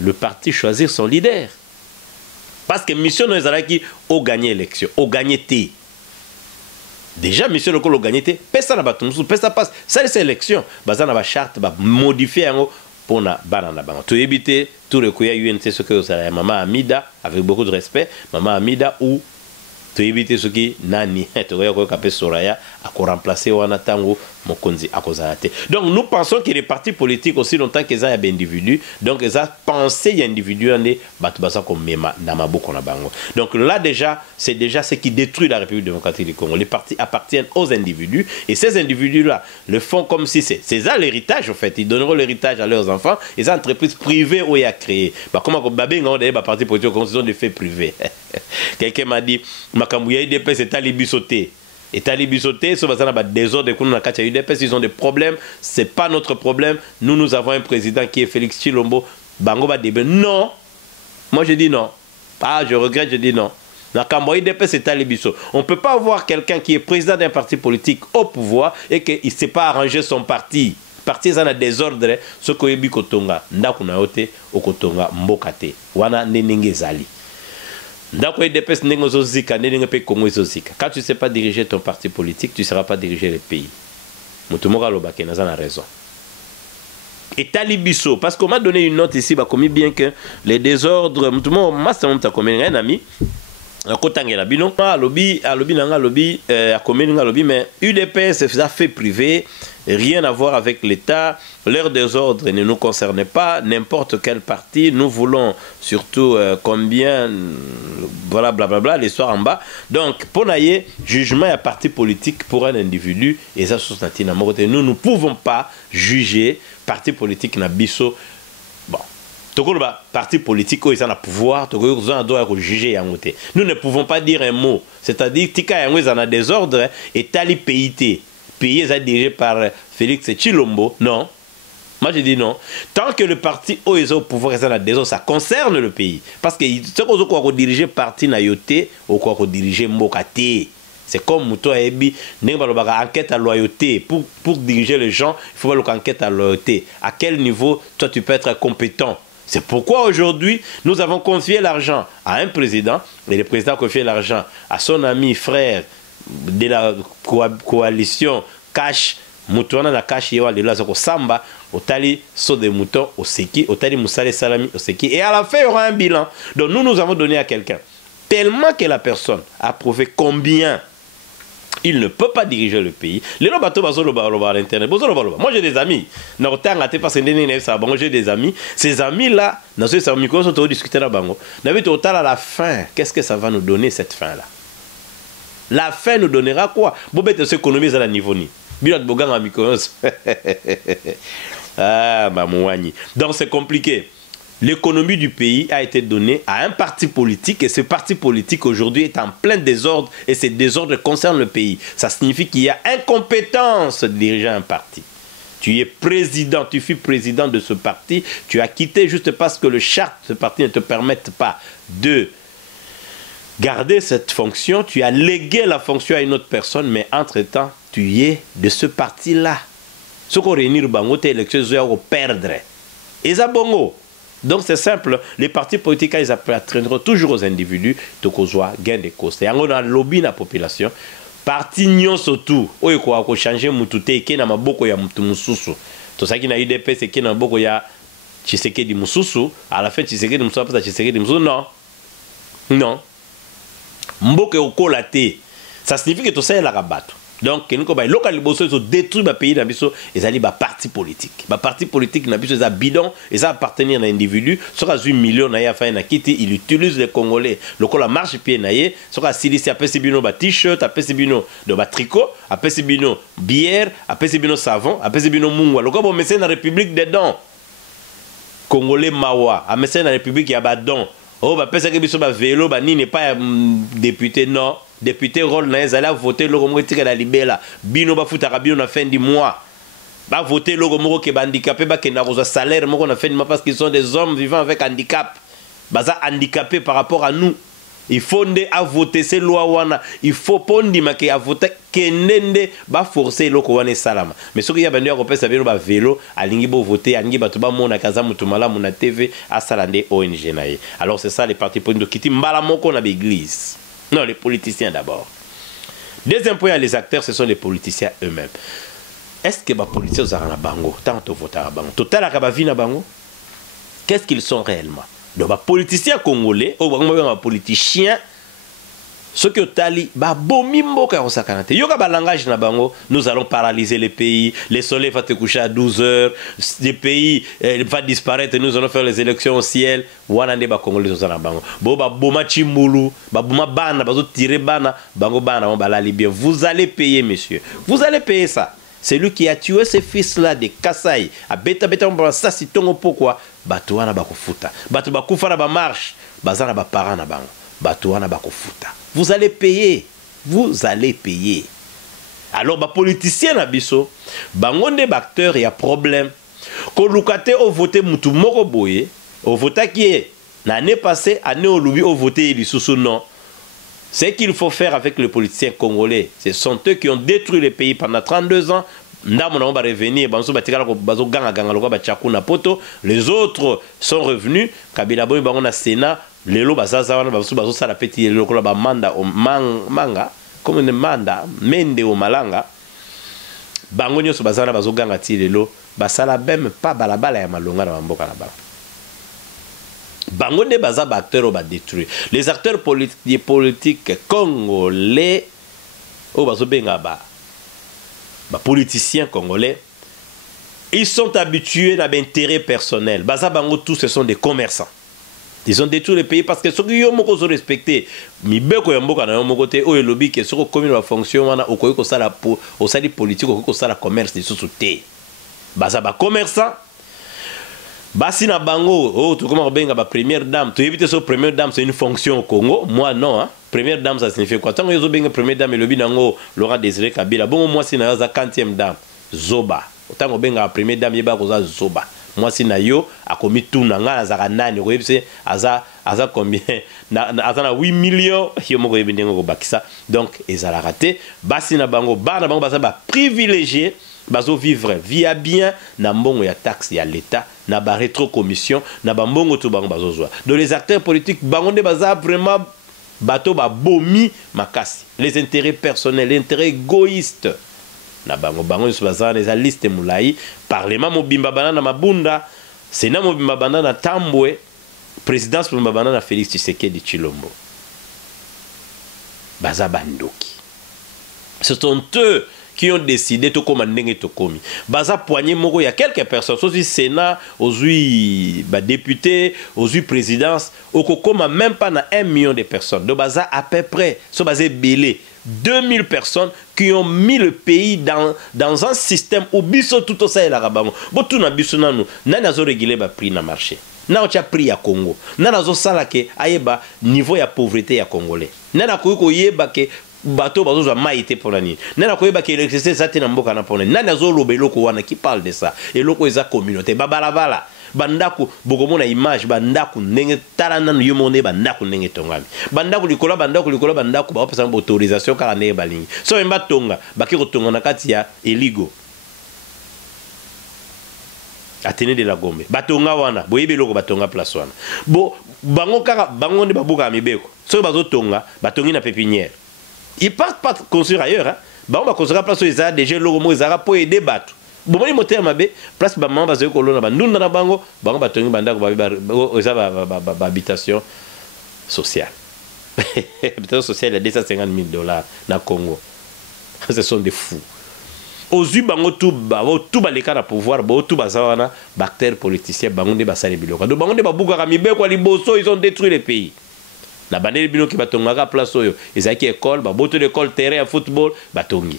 le parti choisir son leader. Parce que mission nous a qui au gagné l'élection, au gagné T. Déjà mission le col gagné T, personne n'a pas tout, personne passe. Ça c'est élection, bazana ba charte ba modifier pour na banana bango. Tout éviter tout le couille UNC ce que ça maman Amida avec beaucoup de respect, maman Amida ou tout éviter ce qui nani to ko kapé Soraya à ko remplacer wana tango mokonzi à kozalate. Donc nous pensons que les partis politiques aussi longtemps qu'ils ont des individus, donc ils ont pensé y individus ande batu basa ko mema na maboko na bango. Donc là déjà c'est déjà ce qui détruit la République démocratique du Congo. Les partis appartiennent aux individus et ces individus là le font comme si c'est ça l'héritage en fait, ils donneront l'héritage à leurs enfants, les entreprises privées où il a créé. Bah comment ko babenga on des partis politiques comme sont des faits privés. Quelqu'un m'a dit makambuya IDP c'est talibi sauté. Et talibi sauté, ce bazana ba désordre qu'on a kacha UDPS, ils ont des problèmes, c'est pas notre problème. Nous avons un président qui est Félix Tshilombo, bango ba débe. Non. Moi je dis non. Ah, je regrette, je dis non. On ne peut pas avoir quelqu'un qui est président d'un parti politique au pouvoir et qu'il ne sait pas arranger son parti. parti eza na désordre soki oyebi kotonga ndako na yo te okotonga mboka te wana nde ndenge ezali ndako EDPS ndenge ozozika nde ndenge mpe Congo ezozika. Quand tu ne sais pas diriger ton parti politique, tu ne sauras pas diriger le pays. Mutu moko alobaki naza na raison. Et Talibiso, parce qu'on m'a donné une note ici, bah, commis bien que les désordres, mutu moko master mta commis un ami akotangela bino alobi nanga alobi akomeli nga alobi mais UDPS c'est un fait privé, rien à voir avec l'État, leur désordre ne nous concerne pas, n'importe quel parti, nous voulons surtout combien voilà blablabla l'histoire en bas. Donc pour naïe jugement à parti politique pour un individu et ça nous ne pouvons pas juger parti politique na biso. Bon Tokoloba, parti politique, ils ont le pouvoir, ils doivent juger. Nous ne pouvons pas dire un mot. C'est-à-dire que ils ont des ordres et tali pays. Pays est dirigé par Félix Tshilombo. Non. Moi je dis non. Tant que le parti ils ont le pouvoir, ils ont des ordres, ça concerne le pays. Parce que ceux qui ont dirigé le parti Nayote, ou qui ont dirigé Mbokate. C'est comme Mouto Ebi, enquête à loyauté. Pour diriger les gens, il faut avoir enquête à loyauté. À quel niveau toi tu peux être compétent? C'est pourquoi aujourd'hui, nous avons confié l'argent à un président, et le président a confié l'argent à son ami, frère de la coalition Cash, Moutouana na Cash Yewa de Lazako Samba, Otali Saut des Moutons, Oseki, Otali Moussale Salami, Oseki. Et à la fin, il y aura un bilan. Donc nous avons donné à quelqu'un. Tellement que la personne a prouvé combien il ne peut pas diriger le pays. Moi j'ai des amis. Moi j'ai des amis. Ces amis-là, dans ce micro, sont tous discuter là bango. À la fin, qu'est-ce que ça va nous donner cette fin-là? La fin nous donnera quoi? Bobette se économiser à la niveau ni. Bilat bogang à micro. Ah, mamouani. Donc c'est compliqué. L'économie du pays a été donnée à un parti politique et ce parti politique aujourd'hui est en plein désordre et ces désordres concernent le pays. Ça signifie qu'il y a incompétence de diriger un parti. Tu es président, tu fus président de ce parti, tu as quitté juste parce que le charte de ce parti ne te permette pas de garder cette fonction, tu as légué la fonction à une autre personne, mais entre-temps, tu es de ce parti-là. Ce qu'on réunit bango, tes élections, ils vont perdre. Et ça bongo. Donc c'est simple, les partis politiques, ils appartiendront toujours aux individus, de causoir gain de cause. Et on a lobby la population, parti nyon surtout, oyo quoi changer mutute qui na maboko ya mutu mususu. Tout ça qui na UDP c'est qui na maboko ya Tshisekedi mususu, à la fin Tshisekedi mususu après Tshisekedi mususu non. Non. Mboke okolate. Ça signifie que tout ça est la rabato. Donc, nous avons local détruit le pays et ça dit parti politique. Parti politique, c'est un bidon et ça appartient à un individu. Sur 8 millions, il utilise les Congolais. Le la marche pied naïe, sur silice, après c'est bino t-shirt, après c'est bino de tricot, après c'est bino bière, après c'est bino savon, après c'est bino mungwa. Le bon médecin de la République dedans. Congolais mawa, à médecin de la République il y a badon. Oh, bah, parce que biso ba vélo, bah, ni n'est pas député, non. Député rôle na ezala voter le romo tika la libela. Bino ba futaka bino na fin du mois. Ba voter le romo ke ba handicapé ba ke na roza salaire moko na fin du mois parce qu'ils sont des hommes vivant avec handicap. Baza handicapé par rapport à nous. Il faut à voter ces lois wana. Il faut pondi ma ke à voter kenende ba forcer loko wana salama. Mais ce qu'il y a bandi européen ça vient ba vélo alingi bo voter alingi ba to ba mona kaza mutumala mona TV asalande ONG nae. Alors c'est ça les partis politiques qui mbala moko na l'église. Non, les politiciens d'abord. Deuxième point, les acteurs, ce sont les politiciens eux-mêmes. Est-ce que les politiciens sont à bango? Tant de voter à bango. Total à Kabavina bango? Qu'est-ce qu'ils sont réellement? Donc, les politiciens congolais, ou les politiciens, ce que tali, langage na bango, nous allons paralyser les pays, le soleil va te coucher à 12 heures, les pays va disparaître, nous allons faire les élections au ciel. Wanande ba congolais na bango. Bo ba boma chimbulu, ba boma bana, ba zo tirer bana, bango bana on balali bien. Vous allez payer monsieur. Vous allez payer ça. C'est lui qui a tué ces fils-là de Kassai. A beta beta on ça si tongo pourquoi? Bato wana ba kofuta. Bato ba kufa na ba marche, bazana ba parana na bango. Bato wana ba kofuta. Vous allez payer. Vous allez payer. Alors, les politiciens na biso, bangonde acteurs, il y a problème. Quand lukate au voté mutu moko boye, au voté qui est l'année passée, année au loubi au voté il sous non. Ce qu'il faut faire avec les politiciens congolais, ce sont eux qui ont détruit le pays pendant 32 ans. ndamo na ba revenir banso batikala ko bazo ganga ganga loka ba chakuna poto, les autres sont revenus Kabila boy bango na Sénat lelo bazaza wana bazo sala petit lelo ko ba manda o manga comme une manda mende o malanga bango nyoso bazana bazo ganga ti lelo basala même pas balabala ya malonga na mboka na ba bango ne baza ba acteurs ba détruire les acteurs politiques congolais o bazo benga ba politiciens congolais, ils sont habitués à l'intérêt personnel. Baza bango tous ce sont des commerçants. Ils ont détruit le pays parce que ceux qui ont respecté, mi beko ya mboka na yo moko te o elobi ke soko commune wa fonction wana okoyi ko sala po o sali politique okoyi ko sala commerce de société. Baza ba commerçant. Basi na bango oh tu comment benga ba première dame, tu éviter so première dame c'est une fonction au Congo. Moi non hein. Première dame ça signifie quoi? Tant que yo benga première dame elobi nango Laurent Désiré Kabila. Bon moi si na za 40e dame Zoba. Tant que benga première dame yeba ko za Zoba. Moi si na yo akomi tuna nga za nani ko yebise aza combien na 8 millions yo moko yebi ndengo ko bakisa. Donc ezala raté. Basi na bango bana bango basa ba privilégié bazo vivre via bien na mbongo ya taxe ya l'état na ba rétro commission na ba mbongo to bango bazo zwa. Donc les acteurs politiques bango ne baza vraiment bato ba bomi makasi les intérêts personnels l'intérêt égoïste na bango so baza les liste mulai parlement mobimba bana na mabunda sénat mobimba bana na Tambwe présidence mobimba bana na Félix Tshisekedi Tshilombo baza bandoki ce sont eux qui ont décidé de commander to komi baza poigné moko ya quelques personnes aussi sénat aujourd'hui ba député aujourd'hui présidence okokoma même pas na 1 million de personnes donc baza à peu près so basé belé 2000 personnes qui ont mis le pays dans un système où biso tout ça est là bango bo tout na biso nanu nani azo réguler ba prix na marché na ocha prix ya Congo nani azo sala ke ayeba niveau ya pauvreté ya congolais nani ko yeba ke bateau bazo maïté pour la nuit nana koyeba ke électricité ça te na mboka na pone nana zo lobelo ko wana qui parle de ça et loko eza communauté babalabala bandaku bokomona image bandaku ndenge talana yo monde bandaku ndenge tongami bandaku likola bandaku ba opesa autorisation kala ndenge balingi so mba tonga baki ko tonga na kati ya eligo Atene de la Gombe batonga wana boyebi loko batonga place wana bo bango kaka bango nde babuka mibeko so bazo tonga batongi na pépinière. Ils partent pas construire ailleurs. Hein. Bah on va construire place où ils ont déjà logo mo ils ont pour aider battre. Bon moi moteur mabé place ba maman bazo ko lona ba ndunda na bango bango batongi banda ko ba habitation sociale. Habitation sociale à $250 000 na Congo. Ce sont des fous. Aux yeux bango tout ba les cas à pouvoir ba tout bazawana acteurs politiciens bango de basali biloka. Donc bango de babuka kamibe ko liboso ils ont détruit le pays. Na bandeli bino ki batongaka place oyo ezaki école ba boto l'école terrain ya football batongi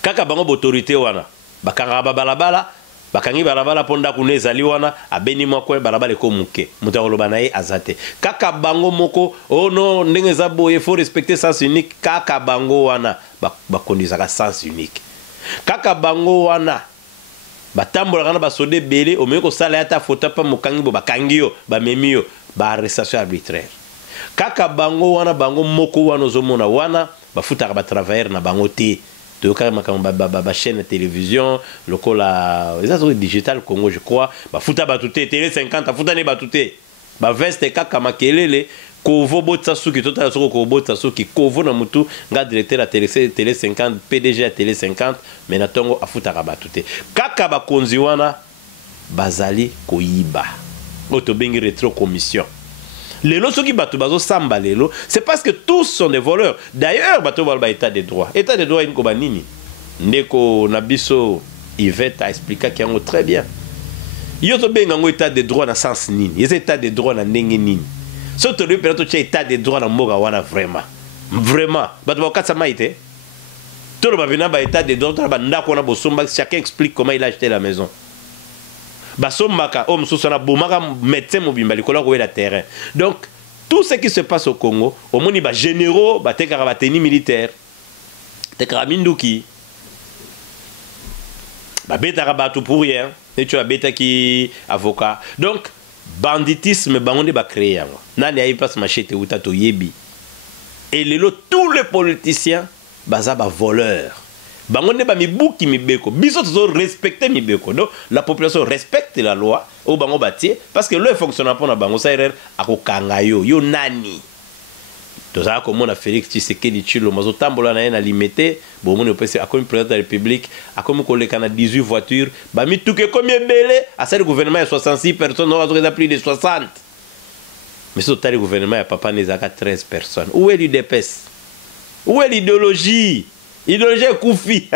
kaka bango autorité wana bakanga balabala bakangi balabala ponda kunezali wana abeni moko balabala ko muke mutakoloba naye azate kaka bango moko oh non ndenge za boye faut respecter sens unique kaka bango wana bakondisaka sens unique kaka bango wana batambola kana basode belé omeko ko sala ata photo pa mokangi bo bakangi yo ba memi yo ba arrestation arbitraire kaka bango wana bango moko wana ozomona wana bafutaka ba travailleurs na bango te to kama ba chaîne de télévision lokola les digital Congo je crois bafuta batute télé 50 afuta ne batute ba veste kaka makelele kovo botsa suki tota soko ko botsa suki kovo na mutu nga directeur à télé 50 PDG à télé 50 mais na tongo afutaka batute kaka ba konzi wana bazali koyiba oto bengi rétro commission. Les lots qui battent bazo samba lelo, c'est parce que tous sont des voleurs. D'ailleurs, bateau balba état de droit. État de droit inko banini. Ndeko nabiso Yvette a expliqué qu'il y a très bien. Yoto benga ngo état de droit na sens nini. Yese état de droit na ndenge nini. Soto le penato cha état de droit na mboga wana vraiment. Vraiment. Bato ba katsa maite. Tout le babina ba état de droit ba ndako na bosomba chacun explique comment il a acheté la maison. Basombaka homme susana bomaka médecin mobimba likola ko la terrain. Donc tout ce qui se passe au Congo, au moni ba généraux, ba tekara ba tenue militaire. Tekara minduki. Ba betara ba tout pour rien, et tu as beta qui avocat. Donc banditisme bangonde ba créer yango. Nani ayi passe machete uta to yebi. Et lelo tous les politiciens baza ba voleurs. Bango ne ba mibuki mibeko. Biso tozo respecter mibeko. Donc la population respecte la loi au bango bati parce que le fonctionnaire pour na bango sa erreur akokanga yo nani. Toza ko mona Félix Tshisekedi Tshilo mazo tambola na na limité bon mon opesi akomi président de la République akomi koleka na 18 voitures ba mi tuke comme belé à ce gouvernement 66 personnes on va plus de 60. Mais ce le gouvernement ya papa nezaka 13 personnes. Où est l'UDPS? Où est l'idéologie? Idéologie Koufi.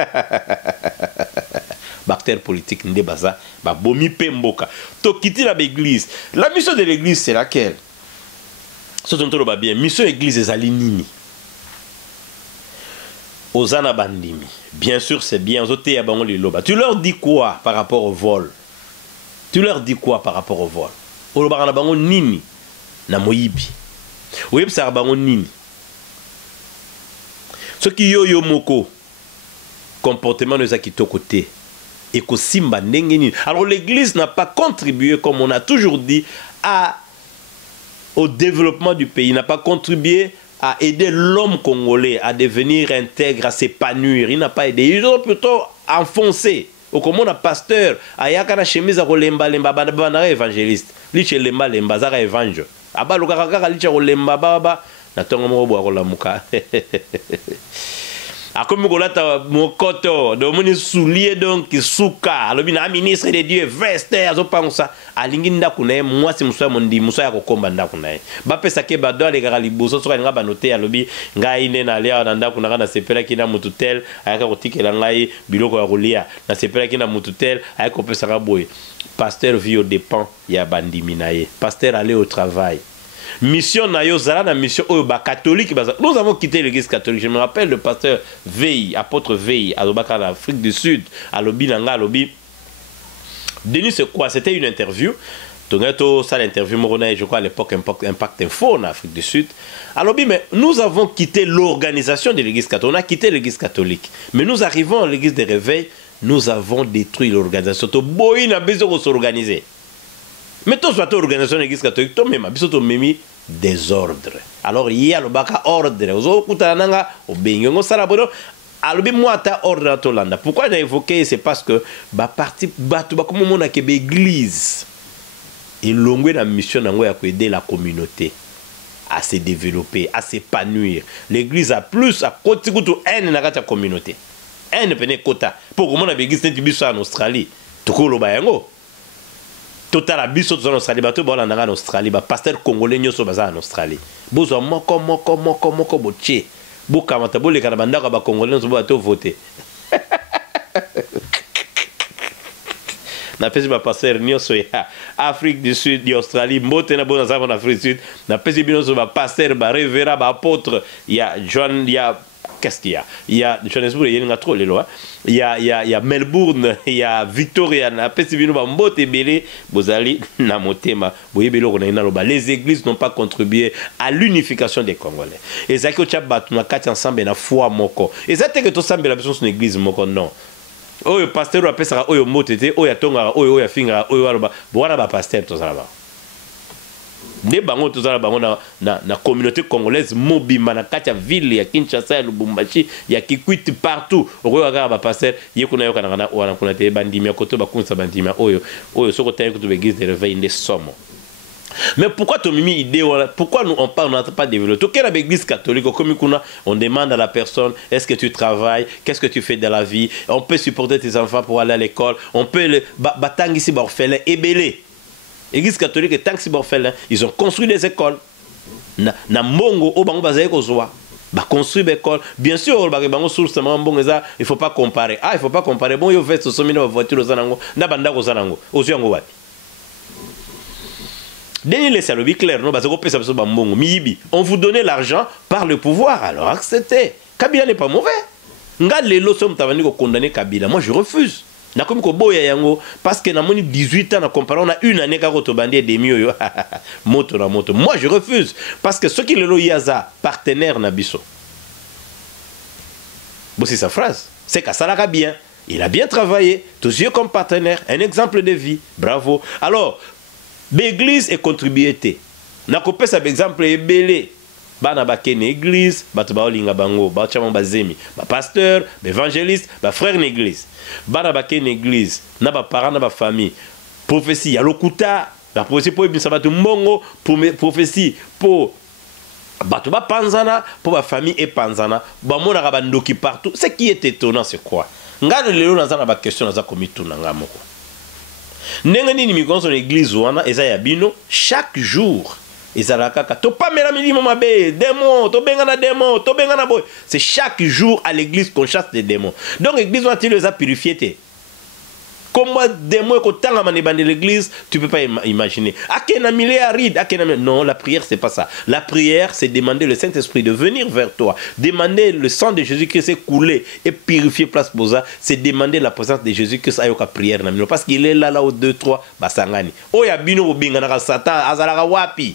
Bactère politique Ndebaza, ba bomi pemboka. To quitter l'église. La mission de l'église c'est laquelle? Ce dont on va bien. Mission église est Nini. Ozana Bandimi. Bien sûr c'est bien. Tu leur dis quoi par rapport au vol? Tu leur dis quoi par rapport au vol? Olobana bango nini na moyibi. Oyeb sa bango nini. Ce qui yo moko comportement de Zakito côté et que simba nengeni. Alors l'église n'a pas contribué comme on a toujours dit au développement du pays, n'a pas contribué à aider l'homme congolais à devenir intègre, à s'épanouir. Il n'a pas aidé. Ils ont plutôt enfoncé. Au comment un pasteur ayaka na chemise à lemba lemba bana évangéliste. Liche lemba lemba zara évangile. Aba lokaka liche lemba baba na tongo mo bo akola muka. Akomi kolata mokoto do moni soulier donc suka alobi na ministre de Dieu veste azo pansa alingi ndaku na moi si muso mondi muso ya kokomba ndaku na ba pesa ke ba do ale kaka liboso soka nga ba noter alobi ngai ne na lia na ndaku na sepela kina mututel ayaka kotikela ngai biloko ya kolia na sepela kina mututel ayaka kopesa ka boy. Pasteur vit au dépend ya bandimi na ye. Pasteur aller au travail. Mission na yo zala na mission oyo ba catholique baza. Nous avons quitté l'église catholique. Je me rappelle le pasteur Veil, apôtre Veil à Lobaka en Afrique du Sud, à Lobi Nanga Lobi. Denis c'est quoi? C'était une interview. Toneto ça l'interview Morona je crois à l'époque Impact Info en Afrique du Sud. À Lobi mais nous avons quitté l'organisation de l'église catholique. On a quitté l'église catholique. Mais nous arrivons à l'église des réveils, nous avons détruit l'organisation. To boy na besoin de s'organiser. Mais tout soit organisation de l'église catholique, tout même, biso to memi désordre. Alors il y a le baka ordre. Ozo kutananga obengo salabodo. Alobi mwata ordre na Tolanda. Pourquoi j'ai évoqué c'est parce que ba parti batu ba comme mona kebe église. Et longwe na mission nango ya aider la communauté à se développer, à s'épanouir. L'église a plus à côté kutu haine na kata communauté. Haine pene kota. Pour comment na église neti biso en Australie. Tukolo bayango. Total à biso en Australie, bateau bon en Australie, ba pasteur congolais nyoso baza en Australie. Bozo moko boche. Boka matabo le kanabanda ba congolais nyoso bateau voter. Na pesi ba pasteur nyoso ya Afrique du Sud, d'Australie, mbote na bona en Afrique du Sud. Na pesi binoso ba pasteur ba révérend ba apôtre, il y a John, il y a qu'est-ce qu'il y a? Il y a Johannesburg, il y a trop les lois. Il y a Melbourne, il y a Victoria, na pesibino ba mbote belé, bozali na motema, boyebelo na inaloba. Les églises n'ont pas contribué à l'unification des Congolais. Et ça que tu as battu na kati ensemble na foi moko. Et ça que to sambe la personne sur l'église moko non. Oyo pasteur a pesa oyo motete, oyo tonga, oyo finga, oyo aloba. Bona ba pasteur to zalaba. Ne bango tozala bango na communauté congolaise mobimba na kati ya ville ya Kinshasa ya Lubumbashi ya Kikwit partout oyo aga ba pasteur yekuna yoka na wana kuna te bandimia koto bakunsa bandimia oyo soko tayi kutu l'église de réveil inde somo. Mais pourquoi Tomimi idée pourquoi nous on n'a pas développé tout quelle église catholique comme on demande à la personne est-ce que tu travailles, qu'est-ce que tu fais dans la vie, on peut supporter tes enfants pour aller à l'école, on peut le batang ici orphelin ébélé. L'église catholique est tant que c'est orphelin, ils ont construit des écoles. Na mongo au bango bazaye kozwa. Ba construit des écoles. Bien sûr, ba bango source mbongo za, il faut pas comparer. Ah, il faut pas comparer. Bon yo veste so mina voiture zanango, na banda ko zanango. Oziango wapi. Denis le salobi clair no bazako pesa so ba mbongo miyibi. On vous donnait l'argent par le pouvoir, alors acceptez. Kabila n'est pas mauvais. Nga lelo som tavani ko condamner Kabila. Moi je refuse. Na comme ko boya yango parce que na moni 18 ans na comparé on a une année ka to bandé des mieux moto na moto. Moi je refuse parce que ceux qui le yaza partenaire na biso. Bon c'est sa phrase, c'est qu'à ça bien. Il a bien travaillé, tous yeux comme partenaire, un exemple de vie. Bravo. Alors l'église est contribuée. Na kopé ça exemple est belé. bana bakene église bato baolinga bango baotyama bazemi bapasteur baévangéliste bafrère na église bana bakene église na baparent na bafamille prophétie ya lokuta baprophétie mpo ebimisa bato mbongo prophétie mpo bato bapanzana mpo bafamille epanzana bamonaka bandoki partout. Ce qui est étonnant c'est quoi? Nga lelo naza na baquestion naza komituna nga moko ndenge nini mikonzo na église wana eza ya bino chaque jour ezalaka kaka topamela milimo mabe démon tobengana démon tobengana boy. C'est chaque jour à l'église qu'on chasse des démons. Donc l'église wana tilo eza purifié te. Comment démon ekotanga maneba de l'église, tu peux pas imaginer. Non, la prière c'est pas ça. La prière c'est demander le Saint-Esprit de venir vers toi. Demander le sang de Jésus-Christ c'est couler et purifier place Boza, c'est demander la présence de Jésus-Christ ayoka prière na mino parce qu'il est là au 2 3 basangani. Oya bino obingana Satan azalaka wapi?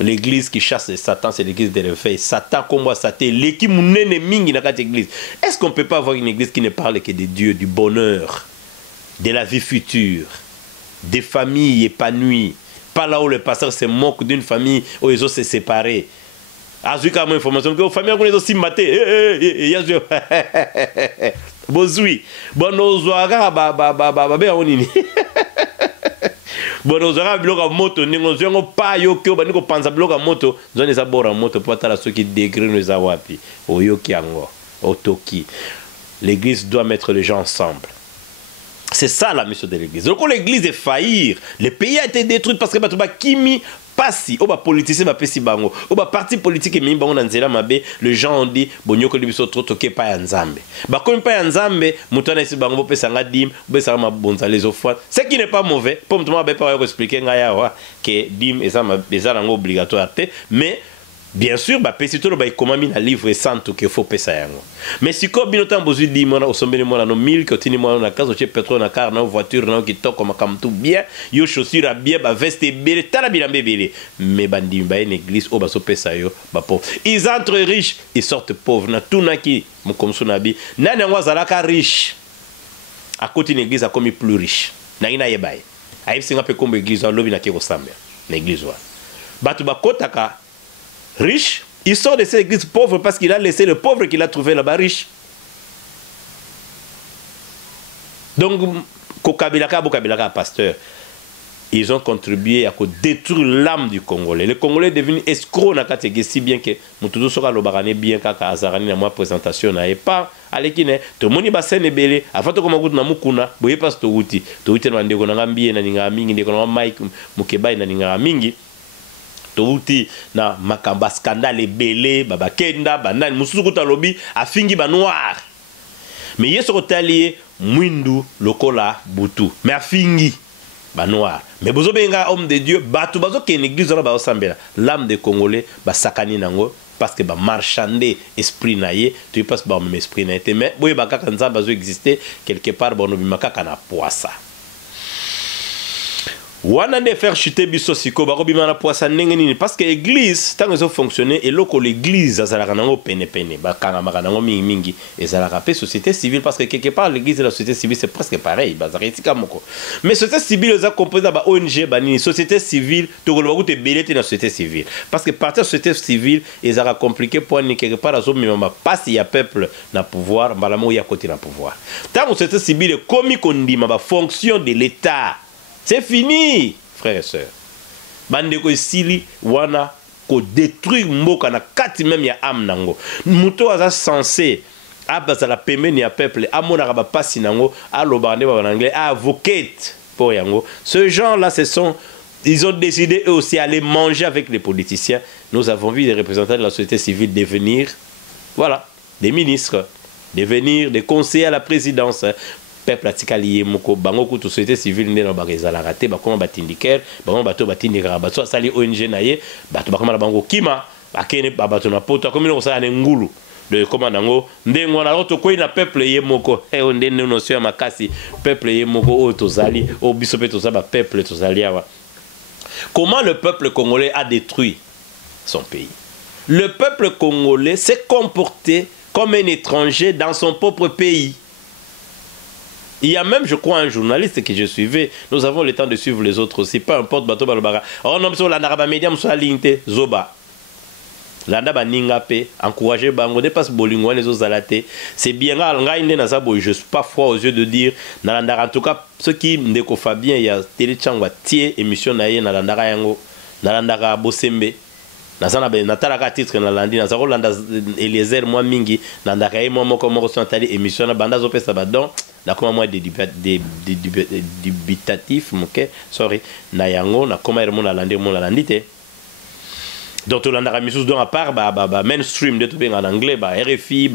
L'église qui chasse les Satan, c'est l'église de réveil. Satan, comme moi, Satan, l'équipe mounene mingi dans cette église. Est-ce qu'on ne peut pas avoir une église qui ne parle que de Dieu, du bonheur, de la vie future, des familles épanouies? Pas là où le pasteur se moque d'une famille où ils ont se séparés. Azuka mon information que aux familles on est aussi maté. Bozui. Bonozwaga ba onini. Bonozwaga bloka moto ningo zongo pa yo ke obani ko panza bloka moto zone za bora moto pour atala ceux qui degré nous za wapi. Oyoki yango. Otoki. L'église doit mettre les gens ensemble. C'est ça la mission de l'église. Donc l'église est faillir, le pays a été détruit parce que batuba kimi pasi oba politicien ba pesi bango oba parti politique mi bango na nzela mabe, les gens ont dit bonyoko libiso trop toke pa ya nzambe ba comme pa ya nzambe mutana esi bango bo pesa ngadim bo pesa mabonza les offrandes, ce qui n'est pas mauvais pour mutuma ba pa expliquer ngaya wa que dim eza nango obligatoire te, mais bien sûr, bah, si tu as comment un livre sans tout qu'il faut payer ça. Mais si comme bien autant besoin de moi, au sommet de moi, dans mille, que tu n'as moi, dans la case, au pétrole, dans la car, dans la voiture, dans qui toque comme tout bien, yo chaussures à bien, bah veste belle, t'as la bien belle. Mais bandi, bah une église, au bas au payer ça yo, bah pauvre. Ils entrent riches, ils sortent pauvres. Na tout na qui, comme son habit, na n'en was alaka riche. À côté d'une église, a comme plus riche. Na ina yebay. Aïe, c'est un peu comme église, on lobby na qui ressemble. L'église wa. Bah tu bah kotaka. Riche, il sort de cette église pauvre parce qu'il a laissé le pauvre qu'il a trouvé là-bas riche. Donc, Kokabilaka, Bokabilaka, pasteur, ils ont contribué à détruire l'âme du Congolais. Le Congolais est devenu escroc dans la catégorie, si bien que Moutoudou sera le barané bien kaka azarani na moi présentation na et pas à l'équine. Tout le monde est bassin belé. Avant de commencer na mukuna, boye pas to outi. To outi na ndeko na ngambie na ninga mingi, ndeko na Mike Mukebai na ninga mingi. Touti na makamba scandale belé baba kenda banani musuku talobi afingi ba noir mais yeso kotalié mwindu lokola butu mais afingi ba noir mais bozo benga homme de Dieu batu bazo ke église na ba osambela l'âme des Congolais ba sakani nango parce que ba marchander esprit naie tu passes ba même esprit naie mais boye ba kaka nzamba bazo exister quelque part ba no bimaka kana poisa. Wana de faire chuter biso siko ba robima na poisa ndenge nini parce que l'église tant que fonctionner et loko l'église azalaka nango pene ba kanga makanango mingi ezalaka pe société civile parce que quelque part l'église et la société civile c'est presque pareil bazarika moko mais société civile eza composé ba ONG ba nini société civile to ko ba kuté belete na société civile parce que partir société civile ezalaka compliqué pour ni quelque part azo mema passe ya peuple na pouvoir malamo ya côté na pouvoir tant que société civile komi kondima ba fonction de l'état. C'est fini, frères et sœurs. Bandeko isili wana ko détruire mboka na kati même ya am nango. Muto aza censé abaza la pemeni ya peuple amona ba pasi nango alobande ba en anglais advocate pour yango. Ce genre là ils ont décidé eux aussi aller manger avec les politiciens. Nous avons vu des représentants de la société civile devenir voilà, des ministres, devenir des conseillers à la présidence. Peuple atikali moko bango ku société civile ndena bakeza la raté ba koma batindiker bango bato batindika bato sali ONG naye bato bakoma bango kima bakene bato na poto comme no sa ngulu de koma nango ndengo na roto ko ina peuple ye moko e ndene no sio makasi peuple ye moko o tozali o biso pe tozaba peuple tozali awa. Comment le peuple congolais a détruit son pays? Le peuple congolais s'est comporté comme un étranger dans son propre pays. Il y a même, je crois, un journaliste que je suivais. Nous avons le temps de suivre les autres aussi. Peu importe, bateau balbara. Oh non, parce que la naraba média, moussa linte, zoba. Landa ba ningape, encourager bango, dépasse bolingo, les autres zalate. C'est bien, je suis pas froid aux yeux de dire, en tout cas, ceux qui me décoffent bien, il y a Téléchangwa, tie émission naïe, nalandara yango, nalandara bosembe. Natalaka titre nalandi nazako landa Eliezer moi mingi nandaka ye moi moko moko sonatali émission na banda zopesa badon nakoma moi dubitatif moke sorry na yango nakoma ere mona landi mona landi te donc to landaka misus donc à part mainstream de tout bien en anglais RFI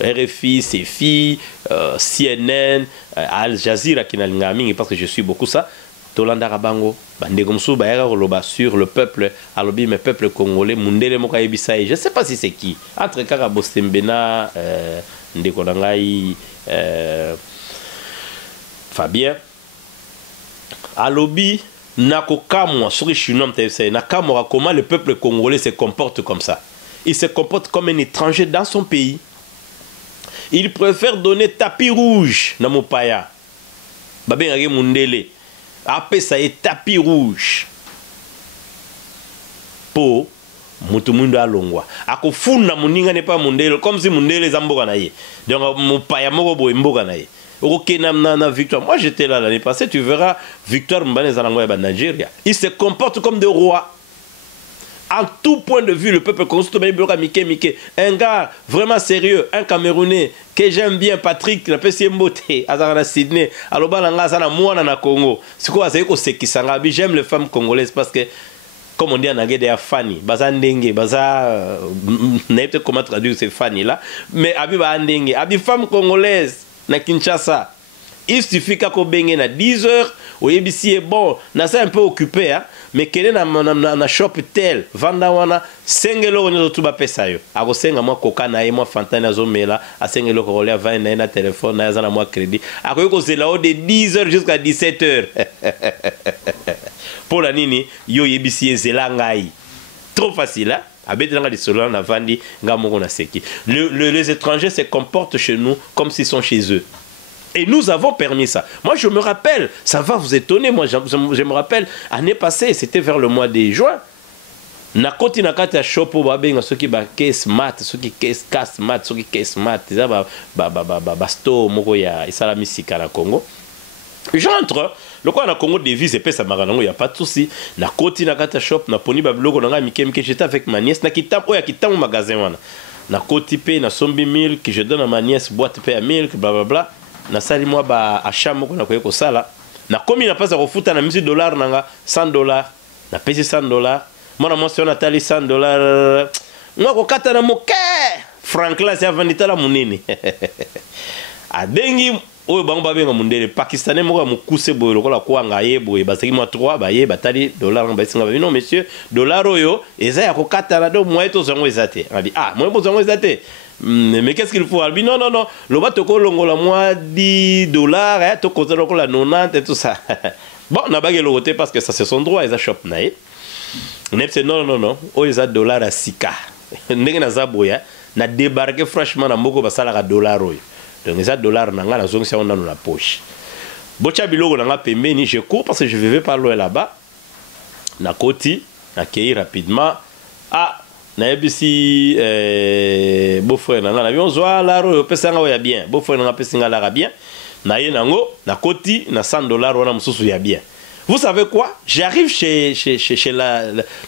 RFI CFI CNN Al Jazeera qui nalinga mingi parce que je suis beaucoup ça. Tolanda Bango, Bandegomsou, Bayara sur le peuple, alobi, mais peuple congolais, Mundele Moka Ebisaï, je ne sais pas si c'est qui. Entre Kaka Bostembena, Ndekonangai, Fabien, alobi, Nakokamwa, Suri Chinom TFC, Nakamora, comment le peuple congolais se comporte comme ça. Il se comporte comme un étranger dans son pays. Il préfère donner tapis rouge dans mon paya. Babengage Mundele. Après ça est tapis rouge pour Mutumundo Alongwa. Ako funda muninga n'est pas Mundele comme si Mundele zamboka na ye. Donc mon paya moko boy mboka na ye. OK na victoire. Moi j'étais là l'année passée, tu verras Victoire Mbane Zalangwa ba Nigeria. Il se comporte comme des rois. En tout point de vue, le peuple congolais, un gars vraiment sérieux, un Camerounais que j'aime bien, Patrick, la PC Mbote, à Sydney, à l'Obalanga, à la Congo. C'est quoi, c'est qui j'aime les femmes congolaises parce que, comme on dit en anglais, des Fanny, Baza Ndenge, Baza, n'importe comment traduire ces Fanny là, mais Abi Ndenge, Abi femme congolaise, na Kinshasa. Il suffit qu'à Kobenge na 10 heures, au ABC est bon, na ça un peu occupé, hein, mais qu'elle est na shop tel, vandawana, 5 euros on est tout bas pesa yo. A kosenga moi coca na moi fantana zomela, a 5 euros ko le 20 na téléphone na za moi crédit. A ko zela de 10 heures jusqu'à 17 heures. Pour la nini, yo ABC zela ngai. Trop facile, hein? Les étrangers se comportent chez nous comme s'ils sont chez eux. Et nous avons permis ça. Moi, je me rappelle, ça va vous étonner, moi, je me rappelle, l'année passée, c'était vers le mois de juin. Nakoti nakati ya shopo babenga soki ba case mat, soki case mat, soki case mat, ça basto moko ya isala misika na Congo. J'entre, le quoi na Congo devise et ça marango, il y a pas de souci. Nakoti nakati ya shop, na poni babloko na mike j'étais avec ma nièce na kitam oya kitam magasin wana. Nakoti pe na sombi milk, je donne à ma nièce boîte pe à milk, blablabla. Na sali moi ba achat moko na koyeko sala na komi na pasa kofuta na $1000 nanga $100 na pesi $100 mona moi on a tali $100 ngako kata na moke Franklin c'est avandita la munene adengi oyo bango babenga mundele pakistanais moko mukuse boyo lokola kwanga yebo e basaki moi 3 ba ye batali dollar ba singa non monsieur dollar oyo eza ya kokata na do moyeto zango ezate abi ah moyeto zango ezate. Mais qu'est-ce qu'il faut? Non, non, non. Le bateau longola moi $10, hein, to côté la 90 et tout ça. Bon, on a bagé le côté parce que ça c'est son droit, ils a shop naï. Non, non, non. Oh, ils a $6. N'est-ce pas ça boya? Na débarqué franchement na moko basala ka $. Donc ils a $, nanga na zong si on a dans la poche. Bocha bilogo nanga pembeni, je cours parce que je vivais pas loin là-bas. Na koti, na kei rapidement. Ah. Na ebisi beau-frère na avion zoa la ro pesanga ya bien beau-frère na pesinga la bien na ye nango na koti na $100 wana mususu ya bien. Vous savez quoi? J'arrive chez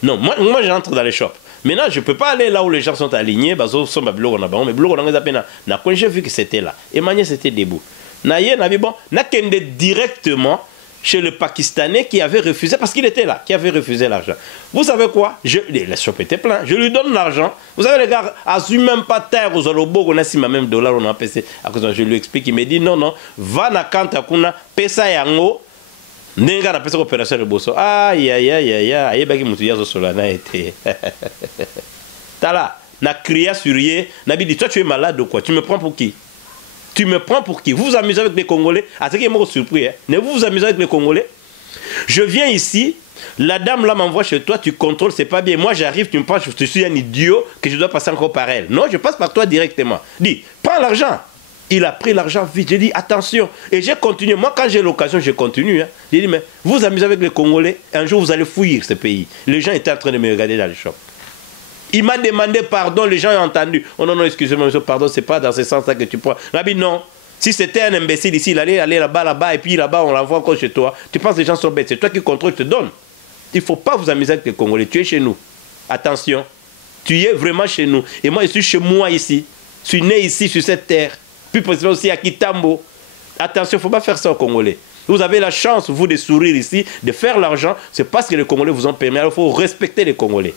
non, moi j'entre dans les shops. Maintenant je peux pas aller là où les gens sont alignés bazo sont bablo na ba mais blog na pena na quand j'ai vu que c'était là et Manier c'était debout. Na ye na bi bon na kende directement chez le Pakistanais qui avait refusé, parce qu'il était là, qui avait refusé l'argent. Vous savez quoi? Les shops étaient pleins. Je lui donne l'argent. Vous savez, les gars, assume même pas terre aux olobo, on a si ma même $, on a payé. Je lui explique, il me dit non, non, va na kanta kuna, pesa yango, nenga na pesa opération de bosso. Aïe, aïe, aïe, aïe, aïe, baki mutuya zo solana été. T'as là, na crié sur yé, na dit, toi tu es malade ou quoi? Tu me prends pour qui? Tu me prends pour qui? Vous vous amusez avec les Congolais? Ah, c'est qui est surpris, hein? Ne vous amusez avec les Congolais? Je viens ici, la dame là m'envoie chez toi, tu contrôles, c'est pas bien. Moi j'arrive, tu me penses, je suis un idiot, que je dois passer encore par elle. Non, je passe par toi directement. Dis, prends l'argent. Il a pris l'argent vite. J'ai dit, attention. Et j'ai continué. Moi, quand j'ai l'occasion, je continue. Hein. J'ai dit, mais vous amusez avec les Congolais, un jour, vous allez fuir ce pays. Les gens étaient en train de me regarder dans les shops. Il m'a demandé pardon, les gens ont entendu. Oh non, non, excusez-moi, monsieur, pardon, c'est pas dans ce sens-là que tu prends. Il a dit, non. Si c'était un imbécile ici, il allait aller là-bas, et puis là-bas, on l'envoie encore chez toi. Tu penses que les gens sont bêtes. C'est toi qui contrôle, je te donne. Il ne faut pas vous amuser avec les Congolais. Tu es chez nous. Attention. Tu es vraiment chez nous. Et moi, je suis chez moi ici. Je suis né ici, sur cette terre. Plus précisément aussi à Kitambo. Attention, il ne faut pas faire ça aux Congolais. Vous avez la chance, vous, de sourire ici, de faire l'argent. C'est parce que les Congolais vous ont permis. Alors, il faut respecter les Congolais.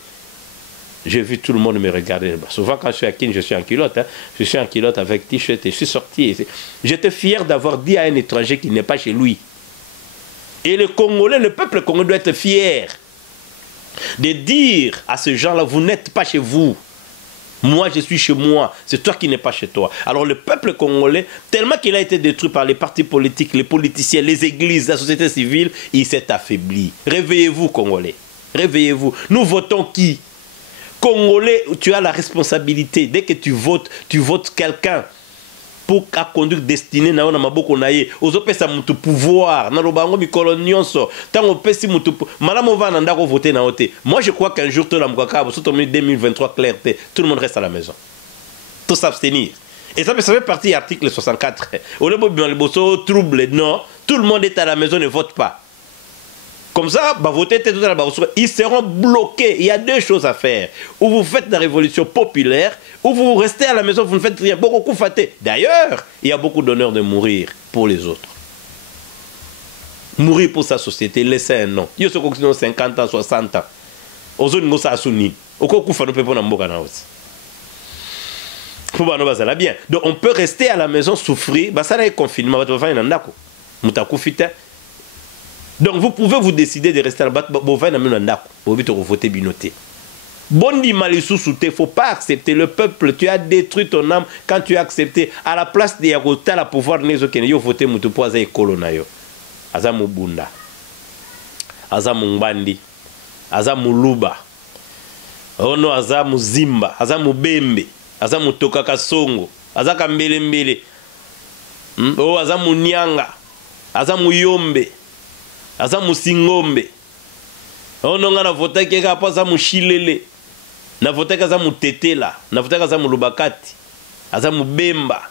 J'ai vu tout le monde me regarder. Souvent, quand je suis à Kin, je suis en culotte. Hein. Je suis en culotte avec t-shirt et je suis sorti. J'étais fier d'avoir dit à un étranger qu'il n'est pas chez lui. Et le Congolais, le peuple congolais doit être fier de dire à ces gens-là, vous n'êtes pas chez vous. Moi, je suis chez moi. C'est toi qui n'es pas chez toi. Alors, le peuple congolais, tellement qu'il a été détruit par les partis politiques, les politiciens, les églises, la société civile, il s'est affaibli. Réveillez-vous, Congolais. Réveillez-vous. Nous votons qui? Congolais, tu as la responsabilité. Dès que tu votes quelqu'un pour conduire destinée na ona maboko na ye ozopesa mutu pouvoir na lobango mikolo nyonso tango pesi mutu malamu va na ndako voter na ote. Moi je crois qu'un jour tout la mukaka surtout en 2023 clarté tout le monde reste à la maison, tout s'abstenir. Et ça fait partie de l'article 64. Au lieu de bosso trouble, non, tout le monde est à la maison, ne vote pas. Comme ça, bah, voter, ils seront bloqués. Il y a deux choses à faire. Ou vous faites la révolution populaire, ou vous restez à la maison, vous ne faites rien. Beaucoup faté. D'ailleurs, il y a beaucoup d'honneur de mourir pour les autres. Mourir pour sa société, laisser un nom. Il y a ceux qui ont 50 ans, 60 ans. Aux autres, nous sommes bien. Donc, on peut rester à la maison, souffrir. Ça est confinement. Donc vous pouvez vous décider de rester là-bas. Vous pouvez voter binoté. Bondi Malisusu, il ne faut pas accepter le peuple. Tu as détruit ton âme quand tu as accepté. À la place de Yagota, la pouvoir de voter pour Aza Ekolonayo. Aza Mubunda. Aza Mumbandi. Aza Muluba. Ono Aza Muzimba. Aza Mubembe. Aza Mutoka Kasongo. Aza Kambele Mbele. Aza Munyanga. Aza Muyombe. Aza Musingombe. Ono nga na vota keka pa za Mushilele. Na vota ka za Mutetela, na vota ka za Mulubakati. Aza Mubemba.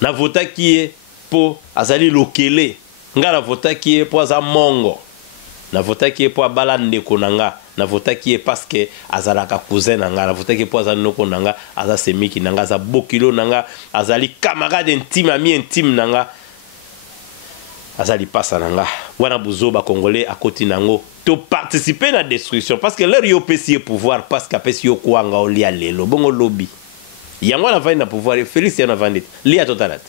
Na vota kie po azali Lokele. Nga na vota kie po aza Mongo. Na vota kie po Balande konanga. Na vota kie parce que azalaka cousin nanga. Na vota kie po aza noko nanga, aza semiki nanga, aza bokilo nanga, azali camarade intime, ami intime nanga. Azali passa nanga wana buzoba congolais à côté nango to participer à la destruction parce que leur yo pesi pouvoir parce qu'apesi yo kwanga olia lelo bongo lobby yango na vandi na pouvoir Félix yana vandi lia totalat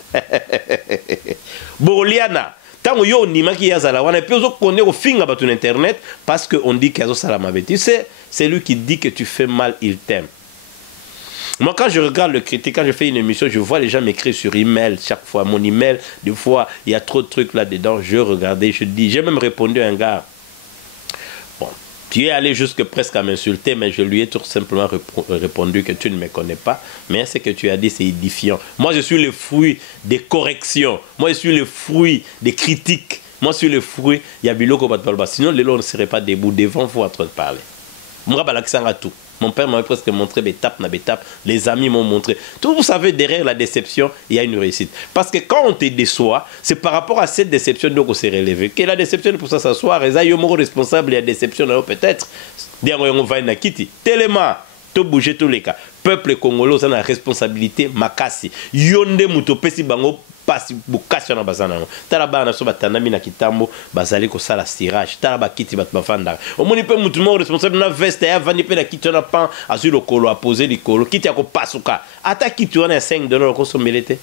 boliana tango yo nimaki yazala wana pe zo konne ko finga batu na internet parce que on dit qu'azo salama beti c'est lui qui dit que tu fais mal il t'aime. Moi, quand je regarde le critique, quand je fais une émission, je vois les gens m'écrire sur email chaque fois. Mon email, des fois, il y a trop de trucs là-dedans. Je regardais, je dis, j'ai même répondu à un gars. Bon, tu es allé jusque presque à m'insulter, mais je lui ai tout simplement répondu que tu ne me connais pas. Mais ce que tu as dit, c'est édifiant. Moi, je suis le fruit des corrections. Moi, je suis le fruit des critiques. Moi, je suis le fruit. Il y a Biloko Batbalba. Sinon, les lois ne seraient pas debout devant vous en train de parler. Moi, je tout. Mon père m'a presque montré étape na étape. Les amis m'ont montré. Tout, vous savez, derrière la déception, il y a une réussite. Parce que quand on te déçoit, c'est par rapport à cette déception qu'on s'est relevé. Que la déception pour ça s'asseoir, et ça, il y a un responsable, il y a déception peut-être. Derrière, on va y quitter. Tellement, tout bouger tous les cas. Peuple congolais, ça a la responsabilité, makasi. Yonde muto pesi bango. Pasi bukasha na bazana no talaba na so batanami na kitambo bazali ko sala sirage talaba kiti bat bafanda omoni pe mutu mo responsable na veste ya vani pe na kiti na pan azu le kolo a poser le kolo kiti ya ko pasuka ata kiti wana $5 ko somelete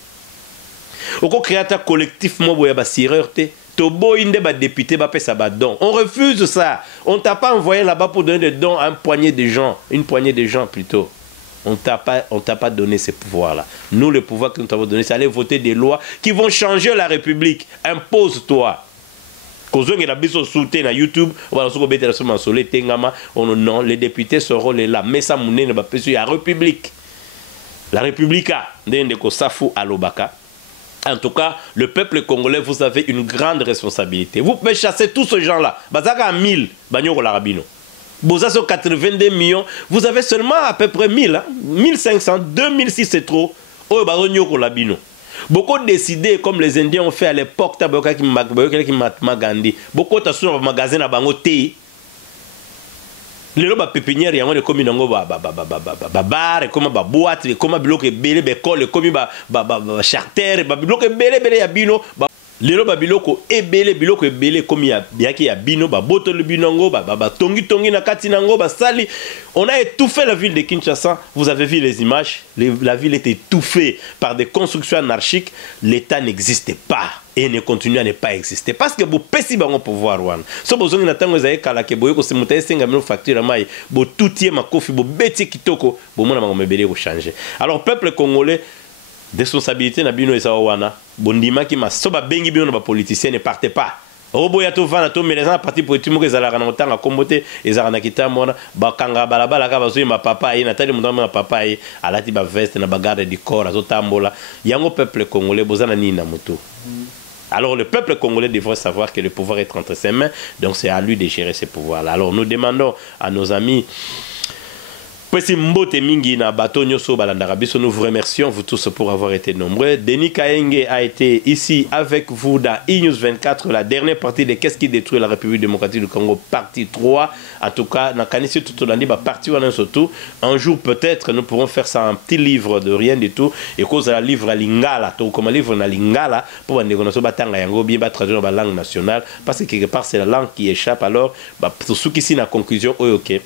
oko créateur collectif mo boya ba sireur te to boinde ba député ba pesa ba don on refuse ça on t'a pas envoyé là-bas pour donner des dons à une poignée de gens plutôt. On t'a pas donné ces pouvoirs-là. Nous, le pouvoir que nous t'avons donné, c'est aller voter des lois qui vont changer la République. Impose-toi. YouTube, non, les députés seront là. Mais ça, il y a République. La République Ndeko Safou Alobaka. En tout cas, le peuple congolais, vous avez une grande responsabilité. Vous pouvez chasser tous ces gens-là. Bazaka à 1000, Banyoro Larabino. Bozaso 82 millions, vous avez seulement à peu près 1000, hein? 1500, 2006 c'est trop. Oh, Banyoro Labino. Beaucoup décidé, comme les Indiens ont fait à l'époque, beaucoup de sur le magasin à Bangote. Les loba pépinière yango de komi nango ba bar comme ba boîte comme bloqué belé be col comme ba charter ba bloqué belé ya bino les loba biloko biloko ebele comme ya yaki ya bino ba botolo binongo ba tongi na kati nango ba sali. On a étouffé la ville de Kinshasa. Vous avez vu les images, la ville était étouffée par des constructions anarchiques. L'État n'existait pas et ne continue à ne pas exister parce que vous pesi bango pouvoir wan so bozongi na tango za ekala ke boyeko se mutaye senga mino facture mai bo toutie makofi bo beti kitoko bo mona bango mebele ko changer. Alors peuple congolais, responsabilité na bino esa wana bondima ki masoba bengi bino ba politiciens ne partez pas. Obo ya to vana to mais les gens parti politique mo ke zala kana otanga kombote ezala na kitamona ba kanga balabala ka bazoyi ma papa ye na tali mundama ma papa ye alati ba veste na ba garde du corps azotambola yango peuple congolais bozana ni na moto. Alors le peuple congolais devrait savoir que le pouvoir est entre ses mains, donc c'est à lui de gérer ce pouvoir-là. Alors nous demandons à nos amis, nous vous remercions vous tous pour avoir été nombreux. Denis Kaenge a été ici avec vous dans E-News 24, la dernière partie de Qu'est-ce qui détruit la République démocratique du Congo, partie 3. En tout cas, partie surtout. Un jour peut-être nous pourrons faire ça un petit livre de rien du tout et cause de la livre à Lingala, comme livre na Lingala pour traduire la langue nationale parce que quelque part c'est la langue qui échappe. Alors pour ceux qui sont en conclusion, ok.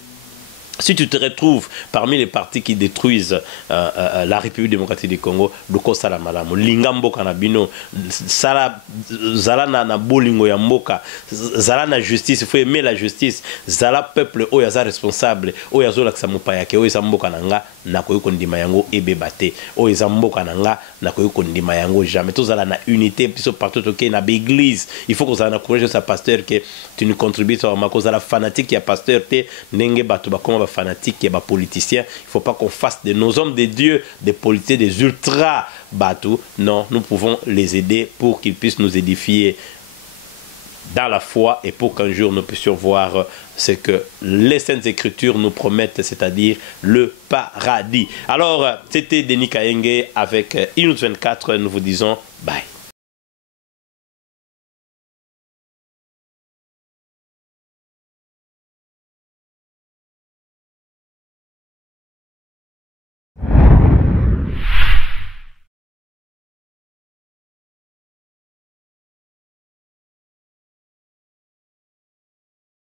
Si tu te retrouves parmi les partis qui détruisent la République démocratique du Congo, Loko Salamalamu, Lingambo Kanabino, Zala na bolingo ya mboka, Zala na justice, il faut aimer la justice, Zala peuple, Oyaza responsable, Oyazo Laksamupa yake, Oyaza mboka nanga, Nakoyo kondima yango ebebate, Oyaza mboka nanga, Nakoyo kondima yango jamais. Tout Zala na unité, puis partout ok, na l'église, il faut que Zala na courage sa pasteur que tu ne contribues sur ma cause, Zala fanatique, ya pasteur, te, Nenge Batuba, comme fanatiques, il y a des politiciens. Il ne faut pas qu'on fasse de nos hommes de Dieu des politiciens, des ultra bateaux. Non, nous pouvons les aider pour qu'ils puissent nous édifier dans la foi et pour qu'un jour nous puissions voir ce que les Saintes Écritures nous promettent, c'est-à-dire le paradis. Alors, c'était Denis Kaenge avec E-News 24. Nous vous disons bye.